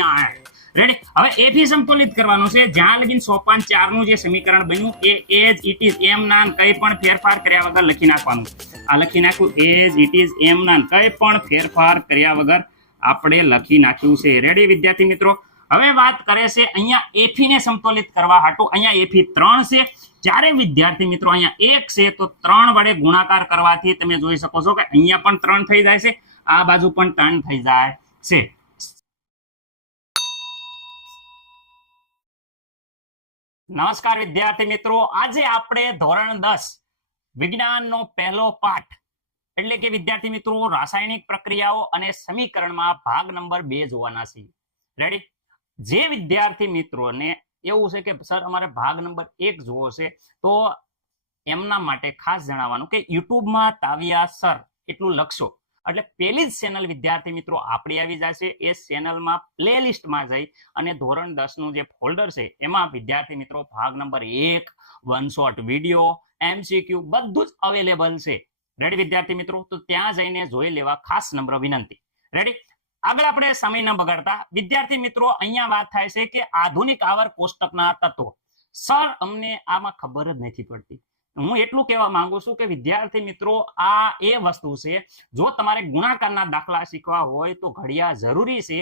અહીંયા 8 રેડી। હવે એથી સંતુલિત કરવાનું છે જ્યાં લગીન સોપાન 4 નું જે સમીકરણ બન્યું એ એજ ઇટ ઇઝ એમ ના કંઈ પણ ફેરફાર કર્યા વગર લખી નાખવાનું। આ લખી નાખ્યું એજ ઇટ ઇઝ એમ ના કંઈ પણ ફેરફાર કર્યા વગર આપણે લખી નાખ્યું છે। રેડી વિદ્યાર્થી મિત્રો। હવે વાત કરે છે અહીંયા એફી ને સંતુલિત કરવા હાટું અહીંયા એફી 3 છે, જ્યારે વિદ્યાર્થી મિત્રો અહીંયા 1 છે તો 3 વડે ગુણાકાર કરવાથી તમે જોઈ શકો છો કે અહીંયા પણ 3 થઈ જાય છે, આ બાજુ પણ 3 થઈ જાય છે। નમસ્કાર વિદ્યાર્થી મિત્રો, આજે આપણે ધોરણ 10 વિજ્ઞાનનો પહેલો પાઠ એટલે કે વિદ્યાર્થી મિત્રો રાસાયણિક પ્રક્રિયાઓ અને સમીકરણમાં ભાગ નંબર 2 જોવાના છે। રેડી। જે વિદ્યાર્થી મિત્રોને એવું છે કે સર અમારે ભાગ નંબર 1 જોવો છે તો એમના માટે ખાસ જણાવવાનું કે યુટ્યુબમાં તાવિયા સર એટલું લખશો એટલે પહેલી જ ચેનલ વિદ્યાર્થી મિત્રો આપણી આવી જશે। એ ચેનલમાં પ્લેલિસ્ટમાં જઈ અને ધોરણ 10 નું જે ફોલ્ડર છે એમાં વિદ્યાર્થી મિત્રો ભાગ number 1, one short video, MCQ બધું જ અવેલેબલ છે। રેડી વિદ્યાર્થી મિત્રો, તો ત્યાં જઈને જોઈ લેવા ખાસ નમ્ર વિનંતી। રેડી। આગળ આપણે સમય ન બગાડતા વિદ્યાર્થી મિત્રો અહીંયા વાત થાય છે કે આધુનિક આવર્ત કોષ્ટકના તત્વો। સર અમને આમાં ખબર જ નથી પડતી। હું એટલું કહેવા માંગુ છું કે વિદ્યાર્થી મિત્રો આ એ વસ્તુ છે, જો તમારે ગુણાકારના દાખલા શીખવા હોય તો ઘડિયા જરૂરી છે,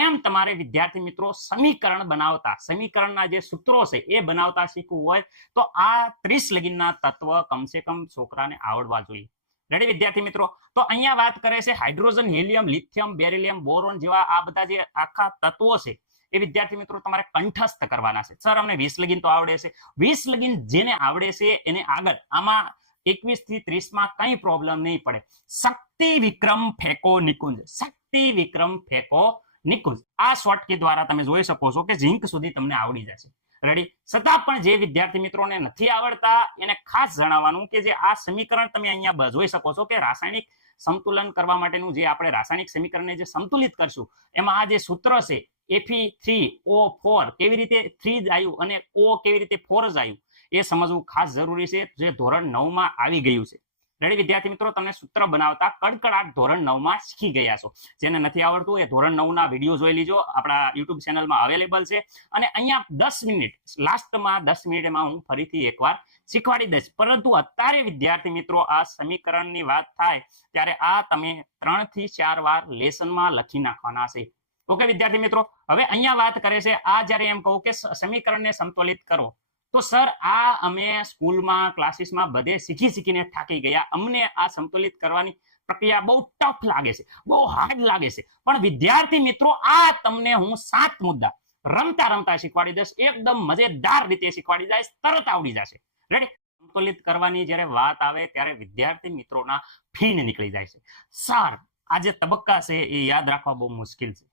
એમ તમારે વિદ્યાર્થી મિત્રો સમીકરણ બનાવતા સમીકરણના જે સૂત્રો છે એ બનાવતા શીખવું હોય તો આ 30 લગીનના તત્વ કમસે કમ છોકરાને આવડવા જોઈએ। રેડી વિદ્યાર્થી મિત્રો। તો અહીંયા વાત કરે છે hydrogen, helium, lithium, beryllium, boron જેવા આ બધા જે આખા તત્વો છે એ વિદ્યાર્થી મિત્રો તમારે કંઠસ્થ કરવાના છે। સર અમને 20 લગીન તો આવડે છે, 20 લગીન જેને આવડે છે એને આગળ આમાં 21 થી 30 માં કઈ પ્રોબ્લેમ નહીં પડે। શક્તિ વિક્રમ ફેંકો નિકુંજ, શક્તિ વિક્રમ ફેંકો નિકુંજ આ શોર્ટકી દ્વારા તમે જોઈ શકો છો કે ઝીંક સુધી તમને આવડી જશે। રેડી। છતાં પણ જે વિદ્યાર્થી મિત્રોને નથી આવડતા એને ખાસ જણાવવાનું કે જે આ સમીકરણ તમે અહીંયા જોઈ શકો છો કે રાસાયણિક સંતુલન કરવા માટેનું જે આપણે રાસાયણિક સમીકરણને જે સંતુલિત કરશું એમાં આ જે સૂત્ર છે Fe3O4 કેવી રીતે 3 જ આવ્યું અને O કેવી રીતે 4 જ આવ્યું એ સમજવું ખાસ જરૂરી છે, જે ધોરણ 9 માં આવી ગયું છે। રેડી વિદ્યાર્થી મિત્રો, તમને સૂત્ર બનાવતા કડકડાટ ધોરણ 9 માં શીખી ગયા છો। જેને નથી આવડતું એ ધોરણ 9 ના વિડીયો જોઈ લીજો, આપણા યુટ્યુબ ચેનલમાં અવેલેબલ છે। અને અહીંયા 10 મિનિટ લાસ્ટમાં 10 મિનિટમાં હું ફરીથી એકવાર શીખવાડી દઈશ, પરંતુ અત્યારે વિદ્યાર્થી મિત્રો આ સમીકરણની વાત થાય ત્યારે આ તમે 3 થી 4 વાર લેસનમાં લખી નાખવાના છે। ઓકે વિદ્યાર્થી મિત્રો। હવે અહીંયા વાત કરે છે આ જ્યારે એમ કહું કે સમીકરણને સંતુલિત કરો તો સર આ અમે સ્કૂલમાં ક્લાસીસમાં બધે શીખીને થાકી ગયા, અમને આ સંતુલિત કરવાની પ્રક્રિયા બહુ ટફ લાગે છે, બહુ હાર્ડ લાગે છે। પણ વિદ્યાર્થી મિત્રો આ તમને હું 7 મુદ્દા રમતા રમતા શીખવાડી દઈશ, એકદમ મજેદાર રીતે શીખવાડી દઈશ, તરત આવડી જશે। રેડી। સંતુલિત કરવાની જ્યારે વાત આવે ત્યારે વિદ્યાર્થી મિત્રોના ફીન નીકળી જાય છે, સર આ જે તબક્કા છે એ યાદ રાખવા બહુ મુશ્કેલ છે।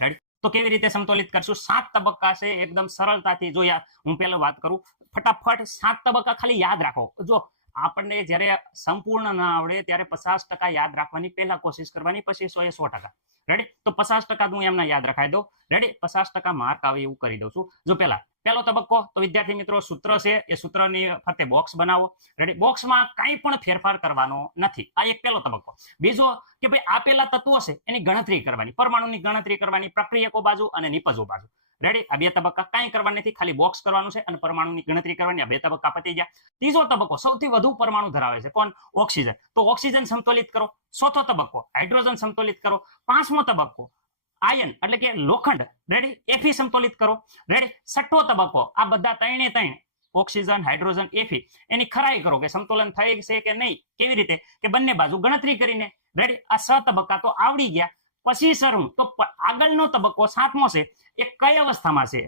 રેડી। તો કેવી રીતે સંતુલિત કરશું? 7 તબક્કા છે, એકદમ સરળતાથી જો હું પહેલા વાત કરું ફટાફટ 7 તબક્કા ખાલી યાદ રાખો। જો આપણને જ્યારે સંપૂર્ણ ના આવડે ત્યારે 50% યાદ રાખવાની પહેલા કોશિશ કરવાની, પછી 100%। રેડી। તો 50% હું એમના યાદ રખાઈ દઉં। રેડી। 50% માર્ક આવે એવું કરી દઉં છું। જો પહેલો તબક્કો તો વિદ્યાર્થી મિત્રો સૂત્ર છે એ સૂત્રની ફરતે બોક્સ બનાવો। રેડી। બોક્સમાં કંઈ પણ ફેરફાર કરવાનો નથી, આ એક પહેલો તબક્કો। બીજો કે ભાઈ આપેલા તત્વો છે એની ગણતરી કરવાની, પરમાણુની ગણતરી કરવાની, પ્રક્રિયકો બાજુ અને નિપજો બાજુ। રેડી। આ 2 તબક્કા કંઈ કરવાનું નથી, ખાલી બોક્સ કરવાનું છે અને પરમાણુની ગણતરી કરવાની। આ 2 તબક્કા પતી ગયા। ત્રીજો તબક્કો સૌથી વધુ પરમાણુ ધરાવે છે કોણ? ઓક્સિજન, તો ઓક્સિજન સંતુલિત કરો। ચોથો તબક્કો હાઇડ્રોજન સંતુલિત કરો। 5મો તબક્કો આયન એટલે કે લોખંડ, રેડી, એફી સંતુલિત કરો। રેડી। 6થો તબક્કો આ બધા 3 ઓક્સિજન, હાઇડ્રોજન, એફી એની ખરાઈ કરો કે સંતુલન થઈ છે કે નહીં, કેવી રીતે કે બંને બાજુ ગણતરી કરીને। રેડી। આ 6 તબક્કા તો આવડી ગયા। પછી સર તો આગળનો તબક્કો 7મો છે એ કઈ અવસ્થામાં છે?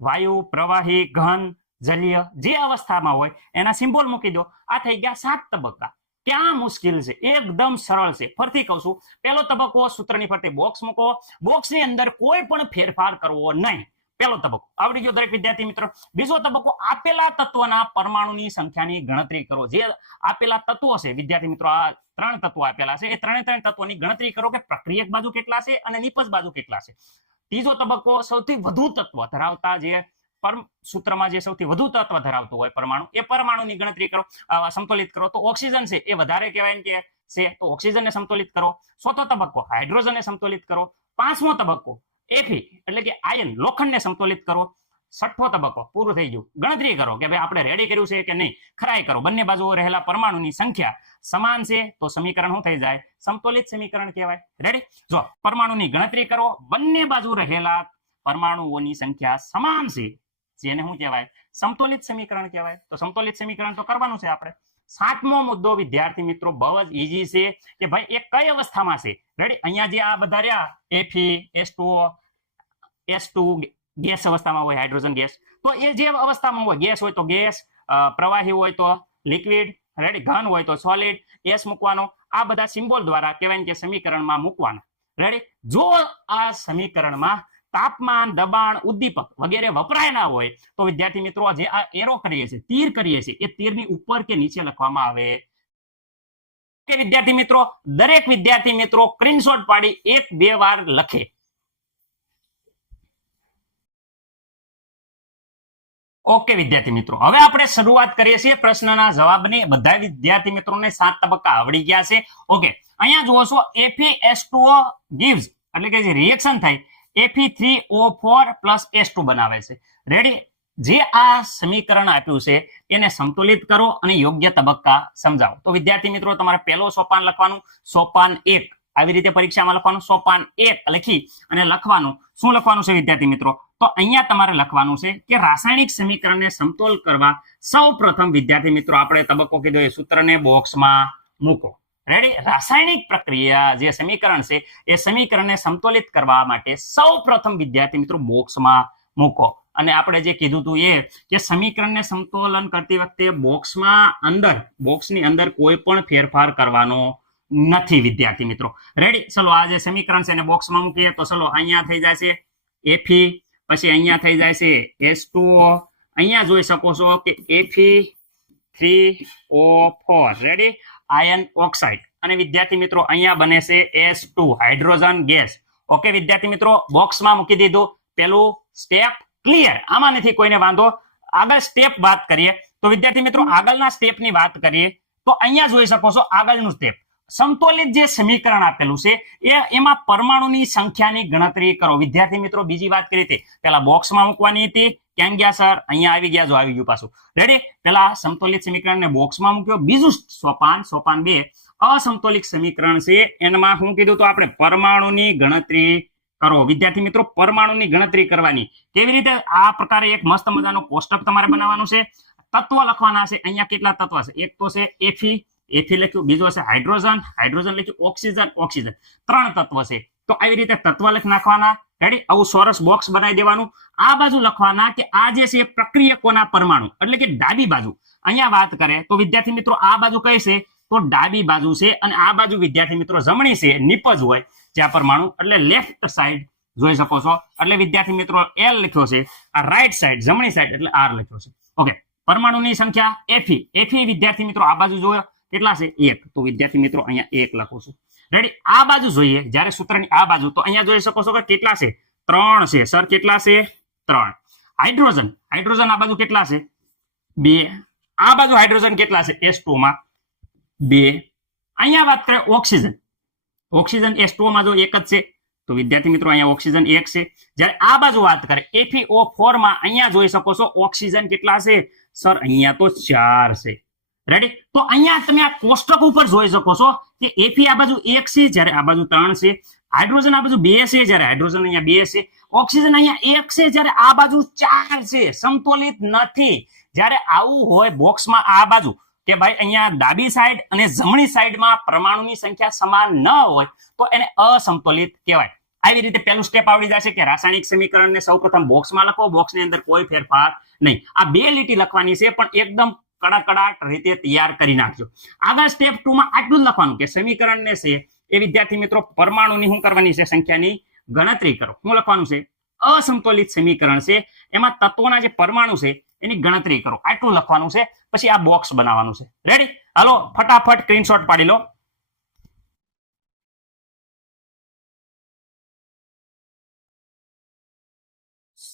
વાયુ, પ્રવાહી, ઘન, જલીય જે અવસ્થામાં હોય એના સિમ્બોલ મૂકી દો। આ થઈ ગયા 7 તબક્કા। ક્યાં મુશ્કેલ છે? એકદમ સરળ છે। ફરીથી કહું છું, પહેલો તબક્કો સૂત્રની ફરતે બોક્સ મૂકો, બોક્સની અંદર કોઈ પણ ફેરફાર કરવો નહીં, પહેલો તબક્કો આવડી ગયો દરેક વિદ્યાર્થી મિત્રો। બીજો તબક્કો આપેલા તત્વના પરમાણુની સંખ્યાની ગણતરી કરો। જે આપેલા તત્વો છે વિદ્યાર્થી મિત્રો આ 3 તત્વો આપેલા છે, એ 3 તત્વોની ગણતરી કરો કે પ્રક્રિયક બાજુ કેટલા છે અને નિપજ બાજુ કેટલા છે। ત્રીજો તબક્કો સૌથી વધુ તત્વ ધરાવતા જે સૂત્રમાં જે સૌથી વધુ તત્વ ધરાવતું હોય પરમાણુ એ પરમાણુની ગણતરી કરો, સંતુલિત કરો। તો ઓક્સિજન છે એ વધારે કહેવાય કે છે તો ઓક્સિજનને સંતુલિત કરો। ચોથો તબક્કો હાઇડ્રોજનને સંતુલિત કરો। 5મો તબક્કો એફી એટલે કે આયન લોખંડને સમતોલિત કરો. છઠ્ઠો તબક્કો પૂરું થઈ ગયું. ગણતરી કરો કે ભાઈ આપણે રેડી કર્યું છે કે નહીં. ખરાઈ કરો. બંને બાજુઓ રહેલા પરમાણુની સંખ્યા સમાન છે તો સમીકરણ શું થઈ જાય? સમતોલિત સમીકરણ કહેવાય. રેડી? જો પરમાણુની ગણતરી કરો, બંને બાજુ રહેલા પરમાણુઓની સંખ્યા સમાન છે, જેને શું કહેવાય? સમતોલિત સમીકરણ કહેવાય. તો સમતોલિત સમીકરણ તો કરવાનું છે આપણે. સાતમો મુદ્દો વિદ્યાર્થી મિત્રો બહુ જ ઈઝી છે કે ભાઈ એ કઈ અવસ્થામાં છે. રેડી? અહીંયા જે આ બધા રહ્યા Fe, S2 ગેસ અવસ્થામાં હોય, હાઇડ્રોજન ગેસ, તો એ જે અવસ્થામાં હોય, ગેસ હોય તો ગેસ, પ્રવાહી હોય તો લિક્વિડ, રેડી, ઘન હોય તો સોલિડ, એસ મૂકવાનો. આ બધા સિમ્બોલ દ્વારા કહેવાય કે સમીકરણમાં મૂકવાના. રેડી? જો આ સમીકરણમાં તાપમાન, દબાણ, ઉદ્દીપક વગેરે વપરાય ના હોય તો વિદ્યાર્થી મિત્રો જે આ એરો કરીએ છીએ, તીર કરીએ છીએ, એ તીરની ઉપર કે નીચે લખવામાં આવે. કે વિદ્યાર્થી મિત્રો દરેક વિદ્યાર્થી મિત્રો સ્ક્રીનશોટ પાડી 1-2 વાર લખે. ઓકે વિદ્યાર્થી મિત્રો, હવે આપણે શરૂઆત કરીએ છીએ પ્રશ્નના જવાબની. બધા વિદ્યાર્થી મિત્રોને 7 તબક્કા આવડી ગયા છે. ઓકે, અહીંયા જુઓ છો FeS2O gives એટલે કે જે રિએક્શન થાય Fe3O4 પ્લસ S2 બનાવે છે. રેડી? જે આ સમીકરણ આપ્યું છે એને સંતુલિત કરો અને યોગ્ય તબક્કા સમજાવો. તો વિદ્યાર્થી મિત્રો તમારે પહેલો સોપાન લખવાનું, સોપાન 1 આવી રીતે પરીક્ષામાં લખવાનું. સોપાન 1 લખી અને લખવાનું શું લખવાનું છે વિદ્યાર્થી મિત્રો? તો અહીંયા તમારે લખવાનું છે કે રાસાયણિક સમીકરણને સમતોલ કરવા સૌ પ્રથમ વિદ્યાર્થી મિત્રો આપણે તબક્કો કીધો એ સૂત્રને બોક્સમાં મૂકો. રેડી? રાસાયણિક પ્રક્રિયા જે સમીકરણ છે એ સમીકરણને સમતોલિત કરવા માટે સૌ પ્રથમ વિદ્યાર્થી મિત્રો બોક્સમાં મૂકો. અને આપણે જે કીધું હતું એ કે સમીકરણને સમતોલન કરતી વખતે બોક્સની અંદર કોઈ પણ ફેરફાર કરવાનો નથી વિદ્યાર્થી મિત્રો. રેડી? ચલો આ જે સમીકરણ છે એને બોક્સમાં મૂકીએ તો ચલો અહીંયા થઈ જાય છે Fe, પછી અહીંયા થઈ જાય છે S2O, અહીંયા જોઈ શકો છો કે Fe3O4, રેડી, આયન ઓક્સાઇડ, અને વિદ્યાર્થી મિત્રો અહીંયા બને છે S2 હાઇડ્રોજન ગેસ. ઓકે વિદ્યાર્થી મિત્રો બોક્સમાં મૂકી દીધું. પેલું સ્ટેપ ક્લિયર, આમાં નથી કોઈને વાંધો. આગળ સ્ટેપ વાત કરીએ તો વિદ્યાર્થી મિત્રો આગળના સ્ટેપની વાત કરીએ તો અહીંયા જોઈ શકો છો આગળનું સ્ટેપ સમતોલિત જે સમીકરણ આપેલું છે એમાં પરમાણુની સંખ્યાની ગણતરી કરો. વિદ્યાર્થી મિત્રો બીજી વાત કરી હતી પેલા બોક્સમાં મૂકવાની હતી. ક્યાં ગયા સર? અહીંયા આવી ગયા. જો આવી ગયું પાછું. રેડી? પેલા સમતોલિત સમીકરણને બોક્સમાં મૂક્યો. બીજું સોપાન 2 અસમતોલિત સમીકરણ છે એમાં શું કીધું તો આપણે પરમાણુની ગણતરી કરો. વિદ્યાર્થી મિત્રો પરમાણુની ગણતરી કરવાની કેવી રીતે? આ પ્રકારે એક મસ્ત મજાનો કોષ્ટક તમારે બનાવવાનું છે. તત્વ લખવાના છે. અહીંયા કેટલા તત્વ છે? એક તો છે Fe લખ્યું, બીજો છે હાઇડ્રોજન લખ્યું, ઓક્સિજન, 3 તત્વ છે. તો આવી રીતે તત્વ લખ નાખવાના. રેડી? આવું સરસ બોક્સ બનાવી દેવાનું. આ બાજુ લખવાના કે આ જે છે પ્રક્રિયકોના પરમાણુ એટલે કે ડાબી બાજુ અહીંયા વાત કરે તો વિદ્યાર્થી મિત્રો આ બાજુ કઈ છે? તો ડાબી બાજુ છે. અને આ બાજુ વિદ્યાર્થી મિત્રો જમણી છે, નિપજ હોય જ્યાં પરમાણુ, એટલે લેફ્ટ સાઈડ જોઈ શકો છો. એટલે વિદ્યાર્થી મિત્રો L લખ્યો છે. આ રાઈટ સાઈડ જમણી સાઈડ એટલે R લખ્યો છે. ઓકે, પરમાણુની સંખ્યા Fe વિદ્યાર્થી મિત્રો આ બાજુ જોયો કેટલા છે? 1. તો વિદ્યાર્થી મિત્રો અહીંયા 1 લખું છું. રેડી? આ બાજુ જોઈએ જ્યારે સૂત્રની આ બાજુ તો અહીંયા જોઈ શકો છો કે કેટલા છે? 3 છે. સર કેટલા છે? 3. હાઇડ્રોજન આ બાજુ કેટલા છે? 2. આ બાજુ હાઇડ્રોજન કેટલા છે? S2 માં 2. અહીંયા વાત કરીએ ઓક્સિજન S2 માં જો 1 જ છે તો વિદ્યાર્થી મિત્રો અહીંયા ઓક્સિજન 1 છે. જ્યારે આ બાજુ વાત કરે FeO4 માં અહીંયા જોઈ શકો છો ઓક્સિજન કેટલા છે? સર અહીંયા તો 4 છે. રેડી? તો અહીંયા તમે આ કોષ્ટક ઉપર જોઈ શકો છો કે Fe આ બાજુ 1 છે જ્યારે આ બાજુ 3 છે. હાઇડ્રોજન આ બાજુ 2 છે જ્યારે હાઇડ્રોજન અહીંયા 2 છે. ઓક્સિજન અહીંયા 1 છે જ્યારે આ બાજુ 4 છે. સમતોલિત નથી. જ્યારે આવું હોય બોક્સમાં આ બાજુ કે ભાઈ અહીંયા ડાબી સાઈડ અને જમણી સાઈડમાં પરમાણુની સંખ્યા સમાન ન હોય તો એને અસમતોલિત કહેવાય. આવી રીતે પહેલું સ્ટેપ આવડી જશે કે રાસાયણિક સમીકરણને સૌપ્રથમ બોક્સમાં લખો, બોક્સની અંદર કોઈ ફેરફાર નહીં. આ 2 લીટી લખવાની છે પણ એકદમ કડાકડાટ રીતે તૈયાર કરી નાખજો. આગળ સ્ટેપ 2 માં આટલું જ લખવાનું કે સમીકરણને છે એ વિદ્યાર્થી મિત્રો પરમાણુની શું કરવાની છે? સંખ્યાની ગણતરી કરો. શું લખવાનું છે? અસમતોલિત સમીકરણ છે એમાં તત્વોના જે પરમાણુ છે એની ગણતરી કરો. આટલું લખવાનું છે. પછી આ બોક્સ બનાવવાનું છે. રેડી? હાલો ફટાફટ સ્ક્રીનશોટ પાડી લો.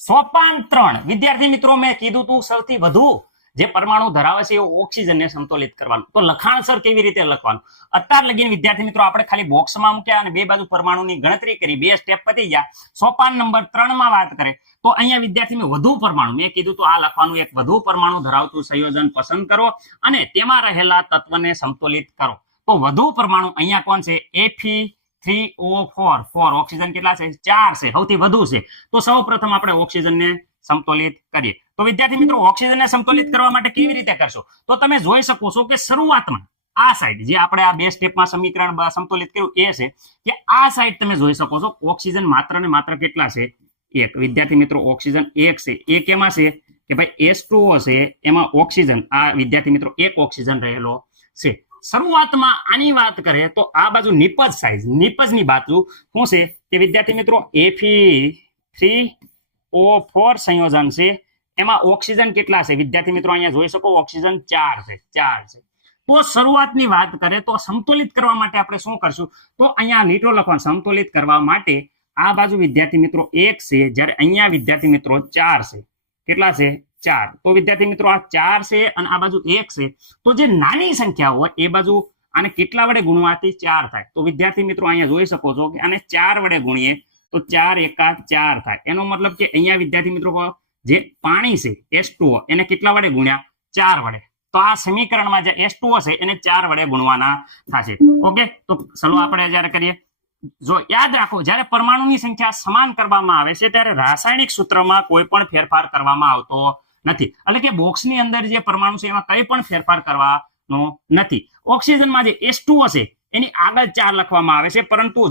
સોપાન 3 વિદ્યાર્થી મિત્રો મેં કીધું તું સૌથી વધુ જે પરમાણુ ધરાવે છે એ ઓક્સિજનને સંતુલિત કરવાનું. તો લખાણસર કેવી રીતે લખવાનું? અત્યાર લગીને વિદ્યાર્થી મિત્રો આપણે ખાલી બોક્સમાં મૂક્યા અને બે બાજુ પરમાણુની ગણતરી કરી, બે સ્ટેપ પતી ગયા. સોપાન નંબર 3 માં વાત કરે તો અહીંયા વિદ્યાર્થી વધુ પરમાણુ, મેં કીધું તો આ લખવાનું, એક વધુ પરમાણુ ધરાવતું સંયોજન પસંદ કરો અને તેમાં રહેલા તત્વને સંતુલિત કરો. તો વધુ પરમાણુ અહીંયા કોણ છે? Fe3O4. 4 ઓક્સિજન કેટલા છે? 4 છે, સૌથી વધુ છે. તો સૌપ્રથમ આપણે ઓક્સિજનને સંતુલિત કરીએ. તો વિદ્યાર્થી મિત્રો ઓક્સિજનને સંતુલિત કરવા માટે કેવી રીતે કરશો? તો તમે જોઈ શકો છો કે શરૂઆતમાં આ સાઈડ જે આપણે આ બે સ્ટેપમાં સમીકરણ સંતુલિત કર્યું એ છે કે આ સાઈડ તમે જોઈ શકો છો ઓક્સિજન માત્ર ને માત્ર કેટલા છે? 1. વિદ્યાર્થી મિત્રો ઓક્સિજન 1 છે. એ કેમાં છે કે ભાઈ H2O છે, એમાં ઓક્સિજન, આ વિદ્યાર્થી મિત્રો 1 ઓક્સિજન રહેલો છે. શરૂઆતમાં આની વાત કરે તો આ બાજુ નિપજ સાઈઝ, નિપજની બાજુ શું છે કે વિદ્યાર્થી મિત્રો Fe3O4 સંયોજન છે, એમાં ઓક્સિજન કેટલા છે? વિદ્યાર્થી મિત્રો અહીંયા જોઈ શકો ઓક્સિજન 4 છે, 4 છે. તો શરૂઆતની વાત કરે તો સંતુલિત કરવા માટે આપણે શું કરશું? તો અહીંયા લીટો લખવાનું. સંતુલિત કરવા માટે આ બાજુ વિદ્યાર્થી મિત્રો 1 છે, જ્યારે અહીંયા વિદ્યાર્થી મિત્રો 4 છે. કેટલા છે? 4. તો વિદ્યાર્થી મિત્રો આ 4 છે અને આ બાજુ 1 છે. તો જે નાની સંખ્યા હોય એ બાજુ આને કેટલા વડે ગુણવાથી 4 થાય? તો વિદ્યાર્થી મિત્રો અહીંયા જોઈ શકો છો કે આને 4 વડે ગુણીએ તો 4 એકા 4 થાય. એનો મતલબ કે અહીંયા વિદ્યાર્થી મિત્રો જે પાણી છે H2O એને કેટલા વડે ગુણ્યા? 4 વડે. તો આ સમીકરણમાં જે H2O છે એને 4 વડે ગુણવાના થશે. ઓકે, તો ચલો આપણે જ્યારે કરીએ. જો યાદ રાખો, જ્યારે પરમાણુની સંખ્યા સમાન કરવામાં આવે છે ત્યારે રાસાયણિક સૂત્રમાં કોઈ પણ ફેરફાર કરવામાં આવતો નથી. એટલે કે બોક્સની અંદર જે પરમાણુ છે એમાં કંઈ પણ ફેરફાર કરવાનો નથી. ઓક્સિજનમાં જે H2O છે એની આગળ 4 લખવામાં આવે છે, પરંતુ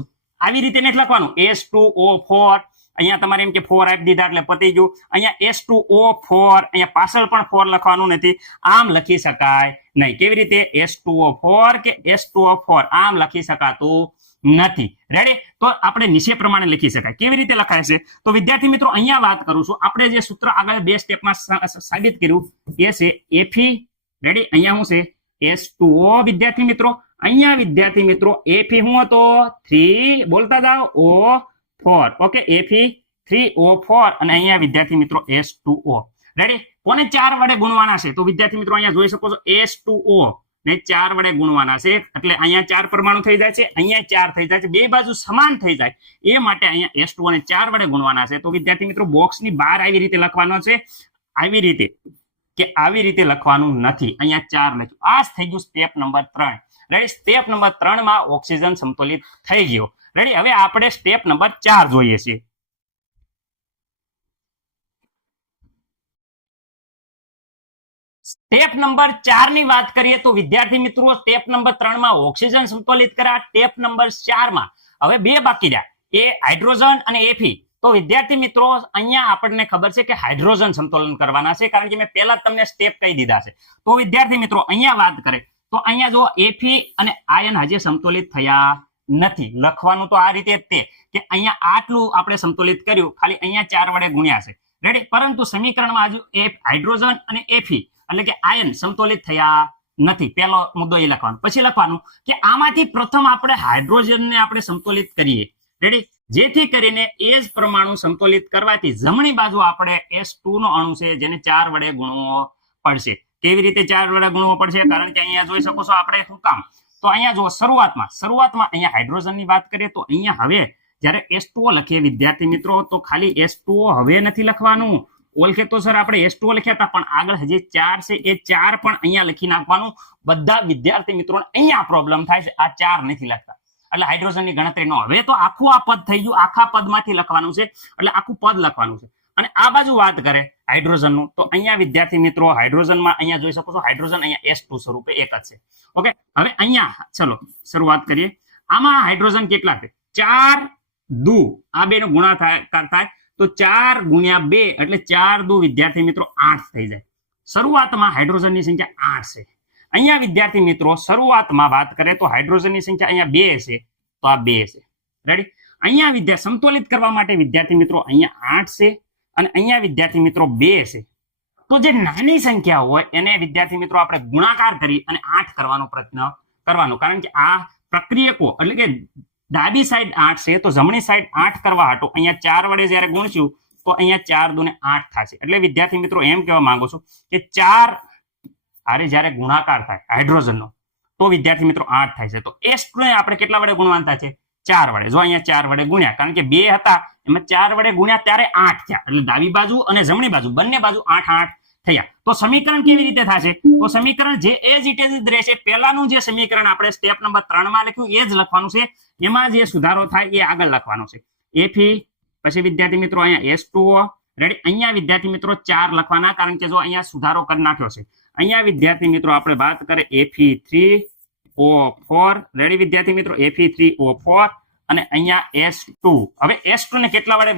આવી રીતે નથી લખવાનું. H2O4, અહીંયા તમારે એમ કે 4 આપી દીધા એટલે પતી ગયું. અહીંયા H2O4, અહીંયા પાછળ પણ 4 લખવાનું નથી. આમ લખી શકાય નહીં. કેવી રીતે? H2O4 કે H2O4 આમ લખી શકાતું નથી. રેડી? તો આપણે નીચે પ્રમાણે લખી શકાય. કેવી રીતે લખાય છે? તો વિદ્યાર્થી મિત્રો અહીંયા વાત કરું છું. આપણે જે સૂત્ર આગળ બે સ્ટેપમાં સાબિત કર્યું એ છે Fe. રેડી? અહીંયા શું છે? H2O. વિદ્યાર્થી મિત્રો અહીંયા વિદ્યાર્થી મિત્રો Fe શું હતો? 3, બોલતા જાઓ, O4. ઓકે, Fe3O4 અને અહીંયા વિદ્યાર્થી મિત્રો H2O. રેડી? કોને 4 વડે ગુણવાના છે? તો વિદ્યાર્થી મિત્રો અહીંયા જોઈ શકો છો H2O ને 4 વડે ગુણવાના છે, એટલે અહીંયા 4 પરમાણુ થઈ જાય છે, અહીંયા 4 થઈ જાય છે, બે બાજુ સમાન થઈ જાય એ માટે અહીંયા H2O ને 4 વડે ગુણવાના છે. તો વિદ્યાર્થી મિત્રો બોક્સની બહાર આવી રીતે લખવાનો છે, આવી રીતે, કે આવી રીતે લખવાનું નથી. અહીંયા 4 લખ્યું. આ થઈ ગયું step number 3. Ready? Step number 3 માં ઓક્સિજન સંતુલિત થઈ ગયો. રેડી? હવે આપણે સ્ટેપ નંબર 4 જોઈએ છીએ. સ્ટેપ નંબર 4 ની વાત કરીએ તો વિદ્યાર્થી મિત્રો સ્ટેપ નંબર 3 માં ઓક્સિજન સંતુલિત કર્યા. સ્ટેપ નંબર 4 માં હવે બે બાકી રહ્યા, એ હાઇડ્રોજન અને Fe. તો વિદ્યાર્થી મિત્રો અહીંયા આપણને ખબર છે કે હાઇડ્રોજન સંતુલન કરવાના છે, કારણ કે મેં પહેલા તમને સ્ટેપ કહી દીધા છે. તો વિદ્યાર્થી મિત્રો અહીંયા વાત કરે તો અહીંયા જો Fe અને આયન હજી સંતુલિત થયા નથી. લખવાનું તો આ રીતે જ તે કે અહીંયા આટલું આપણે સંતુલિત કર્યું, ખાલી અહીંયા 4 વડે ગુણ્યા છે. રેડી? પરંતુ સમીકરણમાં હજુ હાઇડ્રોજન અને Fe એટલે કે આયન સંતુલિત થયા નથી. પહેલો મુદ્દો એ લખવાનો. પછી લખવાનું કે આમાંથી પ્રથમ આપણે હાઇડ્રોજનને આપણે સંતુલિત કરીએ. રેડી? જેથી કરીને એ જ પરમાણુ સંતુલિત કરવાથી જમણી બાજુ આપણે H2 નો અણુ છે જેને 4 વડે ગુણવો પડશે. કેવી રીતે 4 વડે ગુણવો પડશે? કારણ કે અહીંયા જોઈ શકો છો આપણે શું કામ? તો અહીંયા જો શરૂઆતમાં અહીંયા હાઇડ્રોજનની વાત કરીએ તો અહીંયા હવે જ્યારે H2O લખીએ વિદ્યાર્થી મિત્રો તો ખાલી H2O હવે નથી લખવાનું. ઓળખે તો સર આપણે H2O લખ્યા હતા, પણ આગળ હજી 4 છે, એ 4 પણ અહીંયા લખી નાખવાનું. બધા વિદ્યાર્થી મિત્રોને અહીંયા પ્રોબ્લેમ થાય છે, આ 4 નથી લખતા એટલે હાઇડ્રોજનની ગણતરી ન. હવે તો આખું આ પદ થઈ ગયું, આખા પદમાંથી લખવાનું છે, એટલે આખું પદ લખવાનું છે. અને આ બાજુ વાત કરે હાઇડ્રોજનનું તો અહીંયા વિદ્યાર્થી મિત્રો હાઇડ્રોજનમાં અહીંયા જોઈ શકો છો હાઇડ્રોજન અહીંયા H2 સ્વરૂપે એક જ છે. ઓકે, હવે અહીંયા ચલો શરૂઆત કરીએ. આમાં હાઇડ્રોજન કેટલા છે? 4 દુ, આ બે નો ગુણાકાર થાય તો 4 ગુણ્યા 2 એટલે 4 દુ વિદ્યાર્થી મિત્રો 8 થઈ જાય. શરૂઆતમાં હાઇડ્રોજનની સંખ્યા 8 છે. અહીંયા વિદ્યાર્થી મિત્રો શરૂઆતમાં વાત કરે તો હાઇડ્રોજનની સંખ્યા અહીંયા 2 છે, તો આ 2 છે. રેડી? અહીંયા વિદ્યાર્થી સંતુલિત કરવા માટે વિદ્યાર્થી મિત્રો અહીંયા 8 છે અને અહીંયા વિદ્યાર્થી મિત્રો 2 છે. તો જે નાની સંખ્યા હોય એને વિદ્યાર્થી મિત્રો આપણે ગુણાકાર કરી અને 8 કરવાનો પ્રયત્ન કરવાનો, કારણ કે આ પ્રક્રિયકો એટલે કે ડાબી સાઈડ 8 છે તો જમણી સાઈડ 8 કરવા હાટો અહીંયા 4 વડે જ્યારે ગુણશું તો અહીંયા 4 દુ ને 8 થશે. એટલે વિદ્યાર્થી મિત્રો એમ કહેવા માંગુ છું કે 4 હારે જ્યારે ગુણાકાર થાય હાઇડ્રોજનનો તો વિદ્યાર્થી મિત્રો 8 થાય છે. તો S2 ને આપણે કેટલા વડે ગુણવાના થાય છે? 4 વડે. જો અહીંયા 4 વડે ગુણ્યા, કારણ કે 2 હતા એમાં 4 વડે ગુણ્યા ત્યારે 8 થયા, એટલે ડાબી બાજુ અને જમણી બાજુ બંને બાજુ 8 8 થયા. તો સમીકરણ કેવી રીતે થશે? તો સમીકરણ જે એજ ઇટ ઇઝ જ રહેશે. પહેલાનું જે સમીકરણ આપણે સ્ટેપ નંબર 3 માં લખ્યું એ જ લખવાનું છે. એમાં જે સુધારો થાય એ આગળ લખવાનો છે. Fe પછી વિદ્યાર્થી મિત્રો અહીંયા S2O રેડી. અહીંયા વિદ્યાર્થી મિત્રો 4 લખવાના, કારણ કે જો અહીંયા સુધારો કરી નાખ્યો છે. અહીંયા વિદ્યાર્થી મિત્રો આપણે વાત કરીએ Fe3O4 રેડી વિદ્યાર્થી મિત્રો, Fe3O4 અને અહીંયા S2. હવે S2 ને કેટલા વડે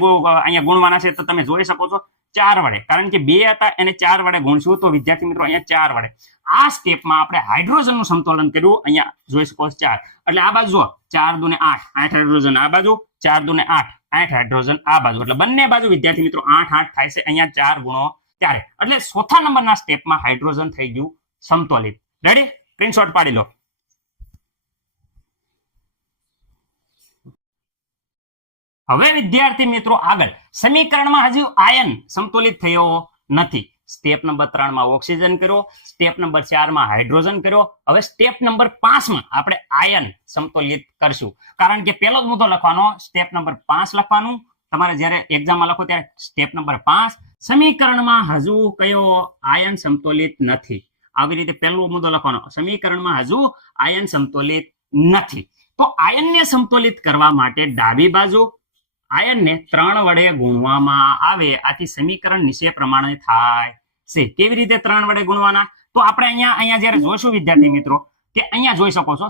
અહીંયા ગુણવાના છે? તો તમે જોઈ શકો છો 4 વડે, કારણ કે 2 હતા એને 4 વડે ગુણશું તો વિદ્યાર્થી મિત્રો અહીંયા 4 વડે. આ સ્ટેપમાં આપણે હાઇડ્રોજનનું સમતોલન કર્યું. અહીંયા જોઈ શકો 4, એટલે આ બાજુ જો 4 દુ ને 8 8 હાઇડ્રોજન આ બાજુ, 4 દુ ને 8 8 હાઇડ્રોજન આ બાજુ, એટલે બંને બાજુ વિદ્યાર્થી મિત્રો 8 8 થાય છે. અહીંયા 4 ગુણો ત્યારે, એટલે ચોથા નંબરના સ્ટેપમાં હાઇડ્રોજન થઈ ગયું સમતોલિત. રેડી, સ્ક્રીનશોટ પાડી લો. હવે વિદ્યાર્થી મિત્રો આગળ સમીકરણમાં હજુ આયન સમતોલિત થયો નથી. સ્ટેપ નંબર 3 માં ઓક્સિજન કર્યો, સ્ટેપ નંબર 4 માં હાઇડ્રોજન કર્યો. હવે સ્ટેપ નંબર 5 માં આપણે આયન સમતોલિત કરશું, કારણ કે પહેલો જ મુદ્દો લખવાનો સ્ટેપ નંબર 5 લખવાનું. તમારે જ્યારે એક્ઝામમાં લખો ત્યારે સ્ટેપ નંબર 5 સમીકરણમાં હજુ કયો આયન સમતોલિત નથી. આવી રીતે પહેલો મુદ્દો લખવાનો, સમીકરણમાં હજુ આયન સમતોલિત નથી. તો આયનને સમતોલિત કરવા માટે ડાબી બાજુ આયનને 3 વડે ગુણવામાં આવે. આથી સમીકરણ નીચે પ્રમાણે થાય છે. કેવી રીતે 3 વડે ગુણવાના? તો આપણે અહીંયા જ્યારે જોઈશું વિદ્યાર્થી મિત્રો કે અહીંયા જોઈ શકો છો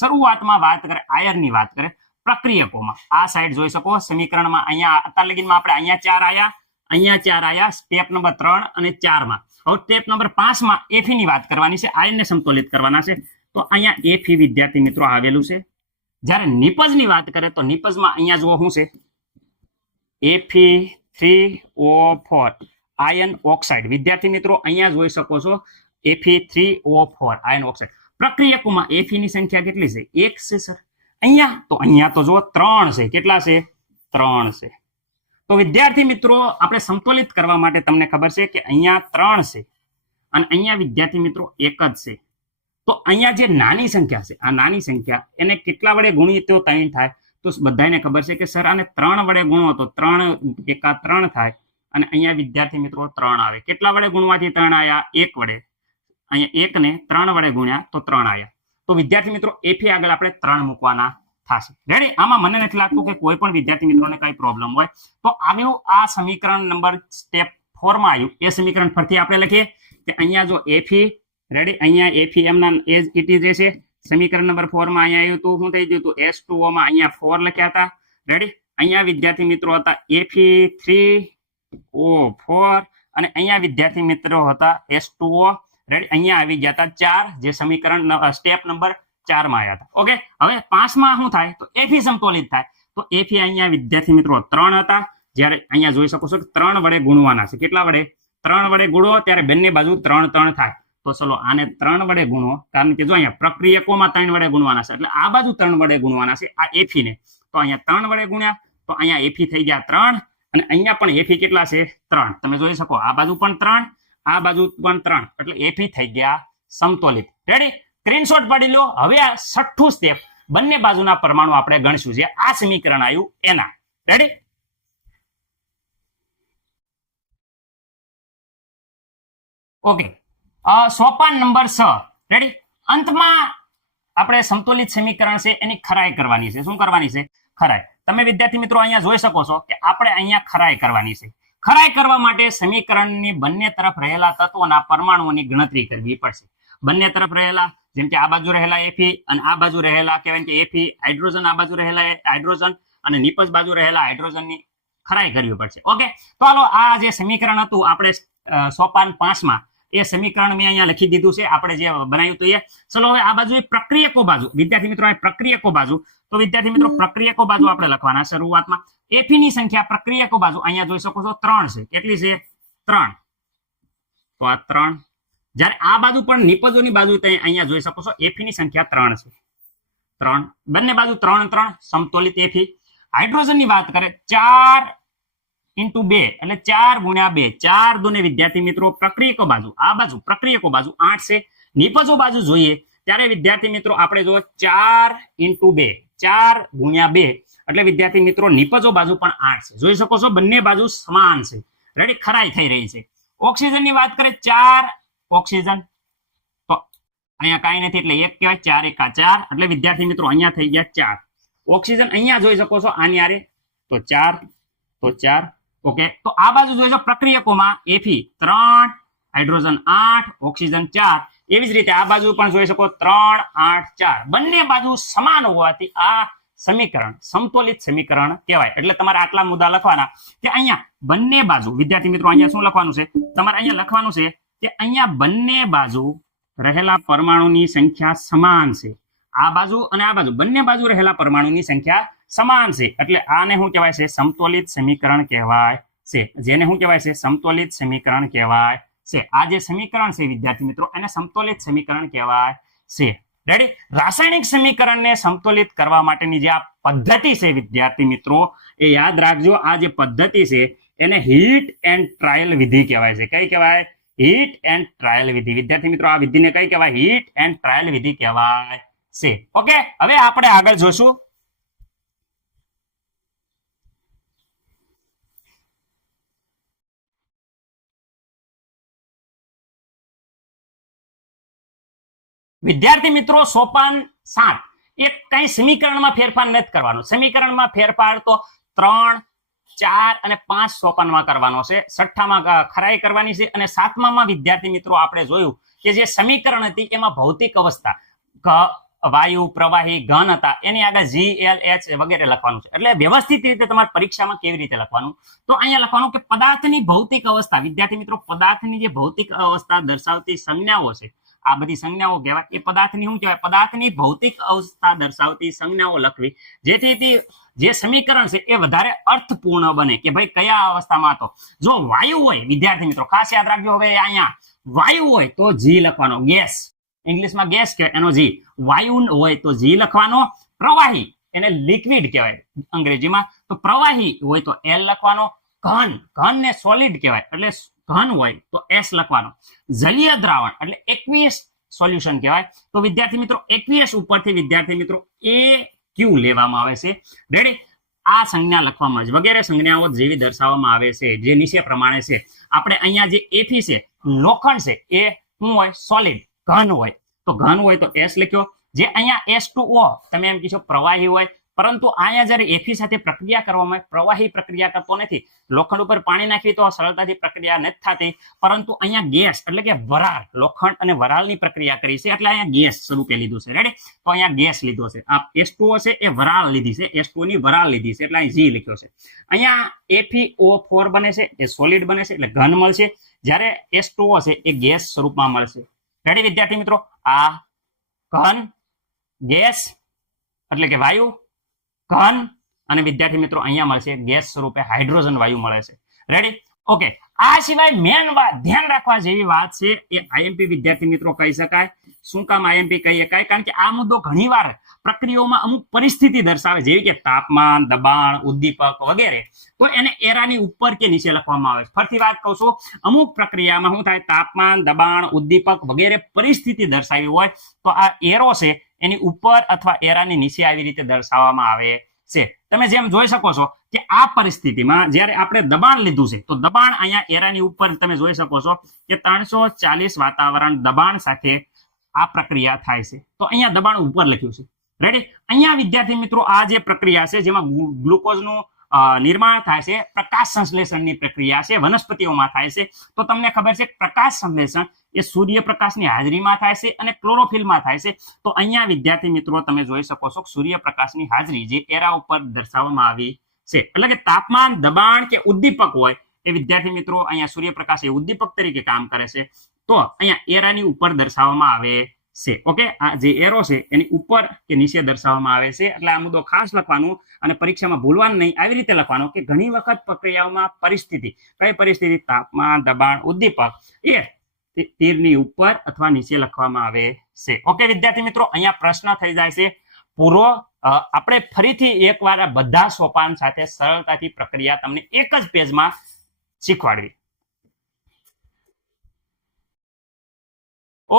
શરૂઆતમાં વાત કરે આયનની વાત કરે પ્રક્રિયકોમાં. આ સાઈડ જોઈ શકો સમીકરણમાં અહીંયા અત્યાર લગીનમાં આપણે અહીંયા 4 આયા, સ્ટેપ નંબર 3 અને 4 માં. હવે સ્ટેપ નંબર 5 માં Fe ની વાત કરવાની છે, આયનને સમતોલિત કરવાના છે. તો અહીંયા Fe વિદ્યાર્થી મિત્રો આવેલું છે. જ્યારે નિપજની વાત કરે તો નિપજમાં અહીંયા જુઓ શું છે, Fe3O4 આયન ઓક્સાઇડ. વિદ્યાર્થી મિત્રો અહીંયા જોઈ શકો છો Fe3O4 આયન ઓક્સાઇડ. પ્રક્રિયકોમાં Fe ની સંખ્યા કેટલી છે? 1 છે સર. અહીંયા તો જુઓ 3 છે. કેટલા છે? 3 છે. તો વિદ્યાર્થી મિત્રો આપણે સમતોલિત કરવા માટે તમને ખબર છે કે અહીંયા 3 છે અને અહીંયા વિદ્યાર્થી મિત્રો 1 જ છે. તો અહીંયા જે નાની સંખ્યા છે, આ નાની સંખ્યા એને કેટલા વડે ગુણીએ તો 3 થાય. તો બધાને ખબર છે કે સર આને 3 વડે ગુણો તો 3 એકા 3 થાય અને અહીંયા વિદ્યાર્થી મિત્રો 3 આવે. કેટલા વડે ગુણવાથી 3 આયા? 1 વડે. અહીંયા 1 ને 3 વડે ગુણ્યા તો 3 આયા. તો વિદ્યાર્થી મિત્રો Fe આગળ આપણે 3 મૂકવાના થશે. રેડી? આમાં મને નથી લાગતું કે કોઈ પણ વિદ્યાર્થી મિત્રોને કઈ પ્રોબ્લેમ હોય. તો આવ્યું આ સમીકરણ નંબર સ્ટેપ 4 માં આવ્યું. એ સમીકરણ ફરીથી આપણે લખીએ કે અહીંયા જો Fe રેડી, અહીંયા Fe એમના એજ ઇટ ઇઝ રહેશે. સમીકરણ નંબર 4 માં અહીંયા આવ્યું હતું, શું થઈ ગયું હતું? S2O માં અહીંયા 4 લખ્યા હતા. રેડી? અહીંયા વિદ્યાર્થી મિત્રો હતા Fe3O4 અને અહીંયા વિદ્યાર્થી મિત્રો હતા S2O. રેડી? અહીંયા આવી ગયા હતા 4, જે સમીકરણ સ્ટેપ નંબર 4 માં આવ્યા હતા. ઓકે, હવે 5 માં શું થાય? તો Fe સમતોલિત થાય. તો Fe અહીંયા વિદ્યાર્થી મિત્રો 3 હતા. જ્યારે અહીંયા જોઈ શકો છો કે 3 વડે ગુણવાના છે. કેટલા વડે? 3 વડે ગુણો ત્યારે બંને બાજુ 3 3 થાય. તો ચલો આને 3 વડે ગુણો, કારણ કે જો અહીંયા પ્રક્રિયકોમાં 3 વડે ગુણવાના છે, એટલે આ બાજુ 3 વડે ગુણવાના છે આ Fe ને. તો અહીંયા 3 વડે ગુણ્યા તો અહીંયા Fe થઈ ગયા 3 અને અહીંયા પણ Fe કેટલા છે? 3. તમે જોઈ શકો આ બાજુ પણ 3, આ બાજુ પણ 3, એટલે Fe થઈ ગયા સમતોલિત. રેડી? સ્ક્રીનશોટ પાડી લો. હવે આ 6થું સ્ટેપ બંને બાજુના પરમાણુ આપણે ગણશું, જે આ સમીકરણ આવ્યું એના. રેડી? ઓકે, સોપાન નંબર 6. રેડી? અંતમાં આપણે સમતોલિત સમીકરણ છે એની ખરાઈ કરવાની છે. શું કરવાની છે? ખરાઈ. તમે વિદ્યાર્થી મિત્રો અહીંયા જોઈ શકો છો કે આપણે અહીંયા ખરાઈ કરવાની છે. ખરાઈ કરવા માટે સમીકરણની બંને તરફ રહેલા તત્વોના પરમાણુઓની ગણતરી કરવી પડશે. બંને તરફ રહેલા, જેમ કે આ બાજુ રહેલા Fe અને આ બાજુ રહેલા કહેવાય કે Fe, હાઇડ્રોજન આ બાજુ રહેલા હાઇડ્રોજન અને નિપજ બાજુ રહેલા હાઇડ્રોજનની ખરાઈ કરવી પડશે. ઓકે, તો હાલો આ જે સમીકરણ હતું આપણે સોપાન 5 માં એ સમીકરણ મેં અહીંયા લખી દીધું છે, આપણે જે બનાવ્યું હતું એ. ચલો હવે આ બાજુ પ્રક્રિયકો બાજુ, વિદ્યાર્થી મિત્રો આ પ્રક્રિયકો બાજુ, તો વિદ્યાર્થી મિત્રો પ્રક્રિયકો બાજુ આપણે લખવાના શરૂઆતમાં. Fe ની સંખ્યા પ્રક્રિયકો બાજુ અહીંયા જોઈ શકો છો 3 છે. કેટલી છે? 3. તો આ 3. જ્યારે આ બાજુ પણ નિપજોની બાજુ અહીંયા જોઈ શકો છો Fe ની સંખ્યા 3 છે. 3, બંને બાજુ 3 3 સમતોલિત Fe. હાઇડ્રોજનની વાત કરે 4 ઇન્ટુ 2 એટલે 4 ગુણ્યા 2, 4 દુને વિદ્યાર્થી મિત્રો પ્રક્રિયકો બાજુ, આ બાજુ પ્રક્રિયકો બાજુ 8 છે. નિપજો બાજુ જોઈએ ત્યારે વિદ્યાર્થી મિત્રો આપણે જો 4 ઇન્ટુ 2, 4 ગુણ્યા 2 એટલે વિદ્યાર્થી મિત્રો નિપજો બાજુ પણ 8 છે. જોઈ શકો છો બંને બાજુ સમાન છે. રેડી, ખરાઈ થઈ રહી છે. ઓક્સિજનની વાત કરીએ 4 ઓક્સિજન, તો અહીંયા કાંઈ નથી એટલે 1 કહેવાય, 4 એકા 4 એટલે વિદ્યાર્થી મિત્રો અહીંયા થઈ ગયા 4 ઓક્સિજન. અહીંયા જોઈ શકો છો આની આરે તો 4 તો 4. ઓકે, તો આ બાજુ જોઈજો પ્રક્રિયકોમાં Fe 3, હાઇડ્રોજન 8, ઓક્સિજન 4. એવી જ રીતે આ બાજુ પણ જોઈ શકો 3, 8, 4. બંને બાજુ સમાન હોવાથી આ સમીકરણ સમતોલિત સમીકરણ કહેવાય. એટલે તમારે આટલા મુદ્દા લખવાના કે અહીંયા બંને બાજુ વિદ્યાર્થી મિત્રો અહીંયા શું લખવાનું છે, તમારે અહીંયા લખવાનું છે કે અહીંયા બંને બાજુ રહેલા પરમાણુની સંખ્યા સમાન છે. આ બાજુ અને આ બાજુ બંને બાજુ રહેલા પરમાણુની સંખ્યા સમાન છે. એટલે આને શું કહેવાય છે, સમતોલિત સમીકરણ કહેવાય છે. જેને શું કહેવાય છે, સમતોલિત સમીકરણ કહેવાય છે. આ જે સમીકરણ છે વિદ્યાર્થી મિત્રો એને સમતોલિત સમીકરણ કહેવાય છે. રેડી, રાસાયણિક સમીકરણને સમતોલિત કરવા માટેની જે આ પદ્ધતિ છે વિદ્યાર્થી મિત્રો એ યાદ રાખજો. આ જે પદ્ધતિ છે એને હીટ એન્ડ ટ્રાયલ વિધિ કહેવાય છે. કઈ કહેવાય, હીટ એન્ડ ટ્રાયલ વિધિ. વિદ્યાર્થી મિત્રો આ વિધિને કઈ કહેવાય, હીટ એન્ડ ટ્રાયલ વિધિ કહેવાય છે. ઓકે, હવે આપણે આગળ જોશું વિદ્યાર્થી મિત્રો સોપાન 7 એક કઈ સમીકરણમાં ફેરફાર નથી કરવાનો. સમીકરણમાં ફેરફાર તો 3, 4 અને 5 સોપાનમાં કરવાનો છે. 6માં ખરાઈ કરવાની છે અને 7માં વિદ્યાર્થી મિત્રો આપણે જોયું કે જે સમીકરણ હતી એમાં ભૌતિક અવસ્થા વાયુ, પ્રવાહી, ઘન હતા એની આગળ G, L, H વગેરે લખવાનું છે. એટલે વ્યવસ્થિત રીતે તમારે પરીક્ષામાં કેવી રીતે લખવાનું, તો અહીંયા લખવાનું કે પદાર્થની ભૌતિક અવસ્થા. વિદ્યાર્થી મિત્રો પદાર્થની જે ભૌતિક અવસ્થા દર્શાવતી સંજ્ઞાઓ છે, આ બધી સંજ્ઞાઓ કહેવાય. એ પદાર્થની શું કહેવાય, પદાર્થની ભૌતિક અવસ્થા દર્શાવતી સંજ્ઞાઓ લખવી, જેથી જે સમીકરણ છે એ વધારે અર્થપૂર્ણ બને કે ભાઈ કયા અવસ્થામાં હતો. જો વાયુ હોય વિદ્યાર્થી મિત્રો ખાસ યાદ રાખજો, હવે અહીંયા વાયુ હોય તો G લખવાનો, ગેસ ઇંગ્લિશમાં ગેસ કહેવાય એનો G. વાયુ હોય તો G લખવાનો. પ્રવાહી એને લિક્વિડ કહેવાય અંગ્રેજીમાં, તો પ્રવાહી હોય તો L લખવાનો. ઘનને સોલિડ કહેવાય એટલે ઘન હોય તો S લખવાનો. જલીય દ્રાવણ એટલે એક્વિયસ સોલ્યુશન કહેવાય. તો વિદ્યાર્થી મિત્રો એક્વિયસ ઉપરથી વિદ્યાર્થી મિત્રો AQ લેવામાં આવે છે. રેડી, આ સંજ્ઞા લખવામાં જ વગેરે સંજ્ઞાઓ જેવી દર્શાવવામાં આવે છે જે નીચે પ્રમાણે છે. આપણે અહીંયા જે Fe છે લોખંડ છે એ શું હોય, સોલિડ ઘન હોય, તો ઘન હોય તો S લખ્યો. જે અહીંયા H2O તમે એમ કહેશો પ્રવાહી હોય, પરંતુ અહીંયા જ્યારે Fe સાથે પ્રક્રિયા કરવામાં આવે, પ્રવાહી પ્રક્રિયા કરતો નથી. લોખંડ ઉપર પાણી નાખી તો સરળતાથી પ્રક્રિયા નથી થતી, પરંતુ અહીંયા ગેસ એટલે કે વરાળ, લોખંડ અને વરાળની પ્રક્રિયા કરી છે એટલે અહીંયા ગેસ સ્વરૂપે લીધું છે. રેડી, તો અહીંયા ગેસ લીધો છે. આ H2O છે એ વરાળ લીધી છે, H2O ની વરાળ લીધી છે એટલે અહીં G લખ્યો છે. અહીંયા FeO4 બને છે એ સોલિડ બને છે એટલે ઘન મળશે, જ્યારે H2O છે એ ગેસ સ્વરૂપમાં મળશે. રેડી વિદ્યાર્થી મિત્રો, આ ઘન, ગેસ એટલે કે વાયુ, ઘન અને વિદ્યાર્થી મિત્રો અહીંયા મળશે ગેસ સ્વરૂપે હાઇડ્રોજન વાયુ મળે છે. Ready, okay. આ સિવાય મેન વાત ધ્યાન રાખવા જેવી વાત છે એ આઈએમપી વિદ્યાર્થી મિત્રો કહી શકાય. શું કામ આઈએમપી કહી શકાય, કારણ કે આ મુદ્દો ઘણીવાર પ્રક્રિયાઓમાં અમુક પરિસ્થિતિ દર્શાવે જેવી કે તાપમાન, દબાણ, ઉદ્દીપક વગેરે, તો એને એરાની ઉપર કે નીચે લખવામાં આવે છે. ફરીથી વાત કહું છું, અમુક પ્રક્રિયામાં શું થાય, તાપમાન, દબાણ, ઉદ્દીપક વગેરે પરિસ્થિતિ દર્શાવી હોય તો આ એરો છે એની ઉપર અથવા એરાની નીચે આવી રીતે દર્શાવવામાં આવે છે. તમે જેમ જોઈ શકો છો કે આ પરિસ્થિતિમાં જ્યારે આપણે દબાણ લીધું છે તો દબાણ અહીંયા એરાની ઉપર તમે જોઈ શકો છો કે 340 વાતાવરણ દબાણ સાથે આ પ્રક્રિયા થાય છે. તો અહીંયા દબાણ ઉપર લખ્યું છે. રેડી, અહીંયા વિદ્યાર્થી મિત્રો આ જે પ્રક્રિયા છે જેમાં ગ્લુકોઝનું નિર્માણ થાય છે, પ્રકાશ સંશ્લેષણની પ્રક્રિયા છે, વનસ્પતિઓમાં થાય છે. તો તમને ખબર છે પ્રકાશ સંશ્લેષણ એ સૂર્યપ્રકાશની હાજરીમાં થાય છે અને ક્લોરોફિલમાં થાય છે. તો અહીંયા વિદ્યાર્થી મિત્રો તમે જોઈ શકો છો સૂર્યપ્રકાશની હાજરી જે એરા ઉપર દર્શાવવામાં આવી છે. એટલે કે તાપમાન, દબાણ કે ઉદ્દીપક હોય એ વિદ્યાર્થી મિત્રો અહીંયા સૂર્યપ્રકાશ એ ઉદ્દીપક તરીકે કામ કરે છે, તો અહીંયા એરાની ઉપર દર્શાવવામાં આવે છે. ઓકે, આ જે એરો છે એની ઉપર કે નીચે દર્શાવવામાં આવે છે. એટલે આ મુદ્દો ખાસ લખવાનું અને પરીક્ષામાં ભૂલવાનું નહીં. આવી રીતે લખવાનું કે ઘણી વખત પ્રક્રિયાઓમાં પરિસ્થિતિ, કઈ પરિસ્થિતિ, તાપમાન, દબાણ, ઉદ્દીપક એ તીરની ઉપર અથવા નીચે લખવામાં આવે છે. ઓકે વિદ્યાર્થી મિત્રો, અહીંયા પ્રશ્ન થઈ જાય છે પૂરો આપણે ફરીથી એકવાર આ બધા સોપાન સાથે સરળતાથી પ્રક્રિયા તમને એક જ પેજમાં શીખવાડવી.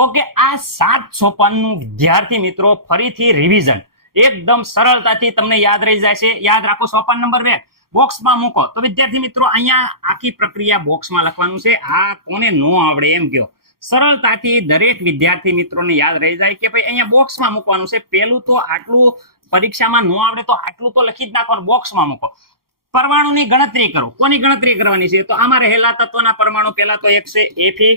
ઓકે, આ 7 સોપાનનું વિદ્યાર્થી મિત્રો ફરીથી રિવિઝન એકદમ સરળતાથી તમને યાદ રહી જાય છે. યાદ રાખો, સોપાન નંબર 2 બોક્સમાં મૂકો. તો વિદ્યાર્થી મિત્રો અહીંયા આખી પ્રક્રિયા બોક્સમાં લખવાનું છે. આ કોને નો આવડે એમ કયો, સરળતાથી દરેક વિદ્યાર્થી મિત્રોને યાદ રહી જાય કે ભાઈ અહીંયા બોક્સમાં મૂકવાનું છે. પેલું તો આટલું પરીક્ષામાં નો આવડે તો આટલું તો લખી જ નાખવાનું, બોક્સમાં મૂકો. પરમાણુની ગણતરી કરો. કોની ગણતરી કરવાની છે? તો આમાં રહેલા તત્વના પરમાણુ પહેલા તો એક છે Fe,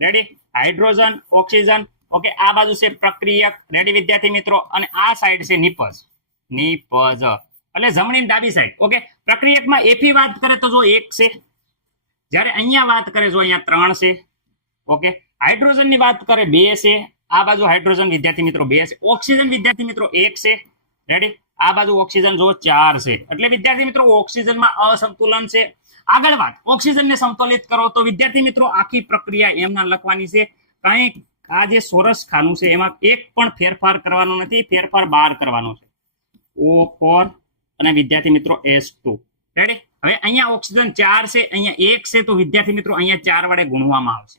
ready, hydrogen, oxygen. Okay, આ બાજુ છે પ્રક્રિયક, રેડી વિદ્યાર્થી મિત્રો, અને આ સાઈડ છે નિપજ. એટલે જમણી ડાબી સાઈડ. ઓકે, પ્રક્રિયકમાં Fe વાત કરે તો જો 1 છે, જ્યારે અહીંયા વાત કરે જો અહીંયા 3 છે. ઓકે, હાઇડ્રોજનની વાત કરે 2 છે, આ બાજુ હાઇડ્રોજન વિદ્યાર્થી મિત્રો 2 છે. ઓક્સિજન વિદ્યાર્થી મિત્રો 1 છે, રેડી, આ બાજુ ઓક્સિજન જો 4 છે. એટલે વિદ્યાર્થી મિત્રો ઓક્સિજનમાં અસંતુલન છે. આગળ વાત, ઓક્સિજનને સંતુલિત કરો તો વિદ્યાર્થી મિત્રો આખી પ્રક્રિયા એમના લખવાની છે. કંઈક આ જે સોરસ ખાનું છે એમાં એક પણ ફેરફાર કરવાનો નથી, ફેરફાર 12 કરવાનો છે. O4 અને વિદ્યાર્થી મિત્રો S2, રેડી. હવે અહીંયા ઓક્સિજન 4 છે, અહીંયા 1 છે, તો વિદ્યાર્થી મિત્રો અહીંયા 4 વડે ગુણવામાં આવશે,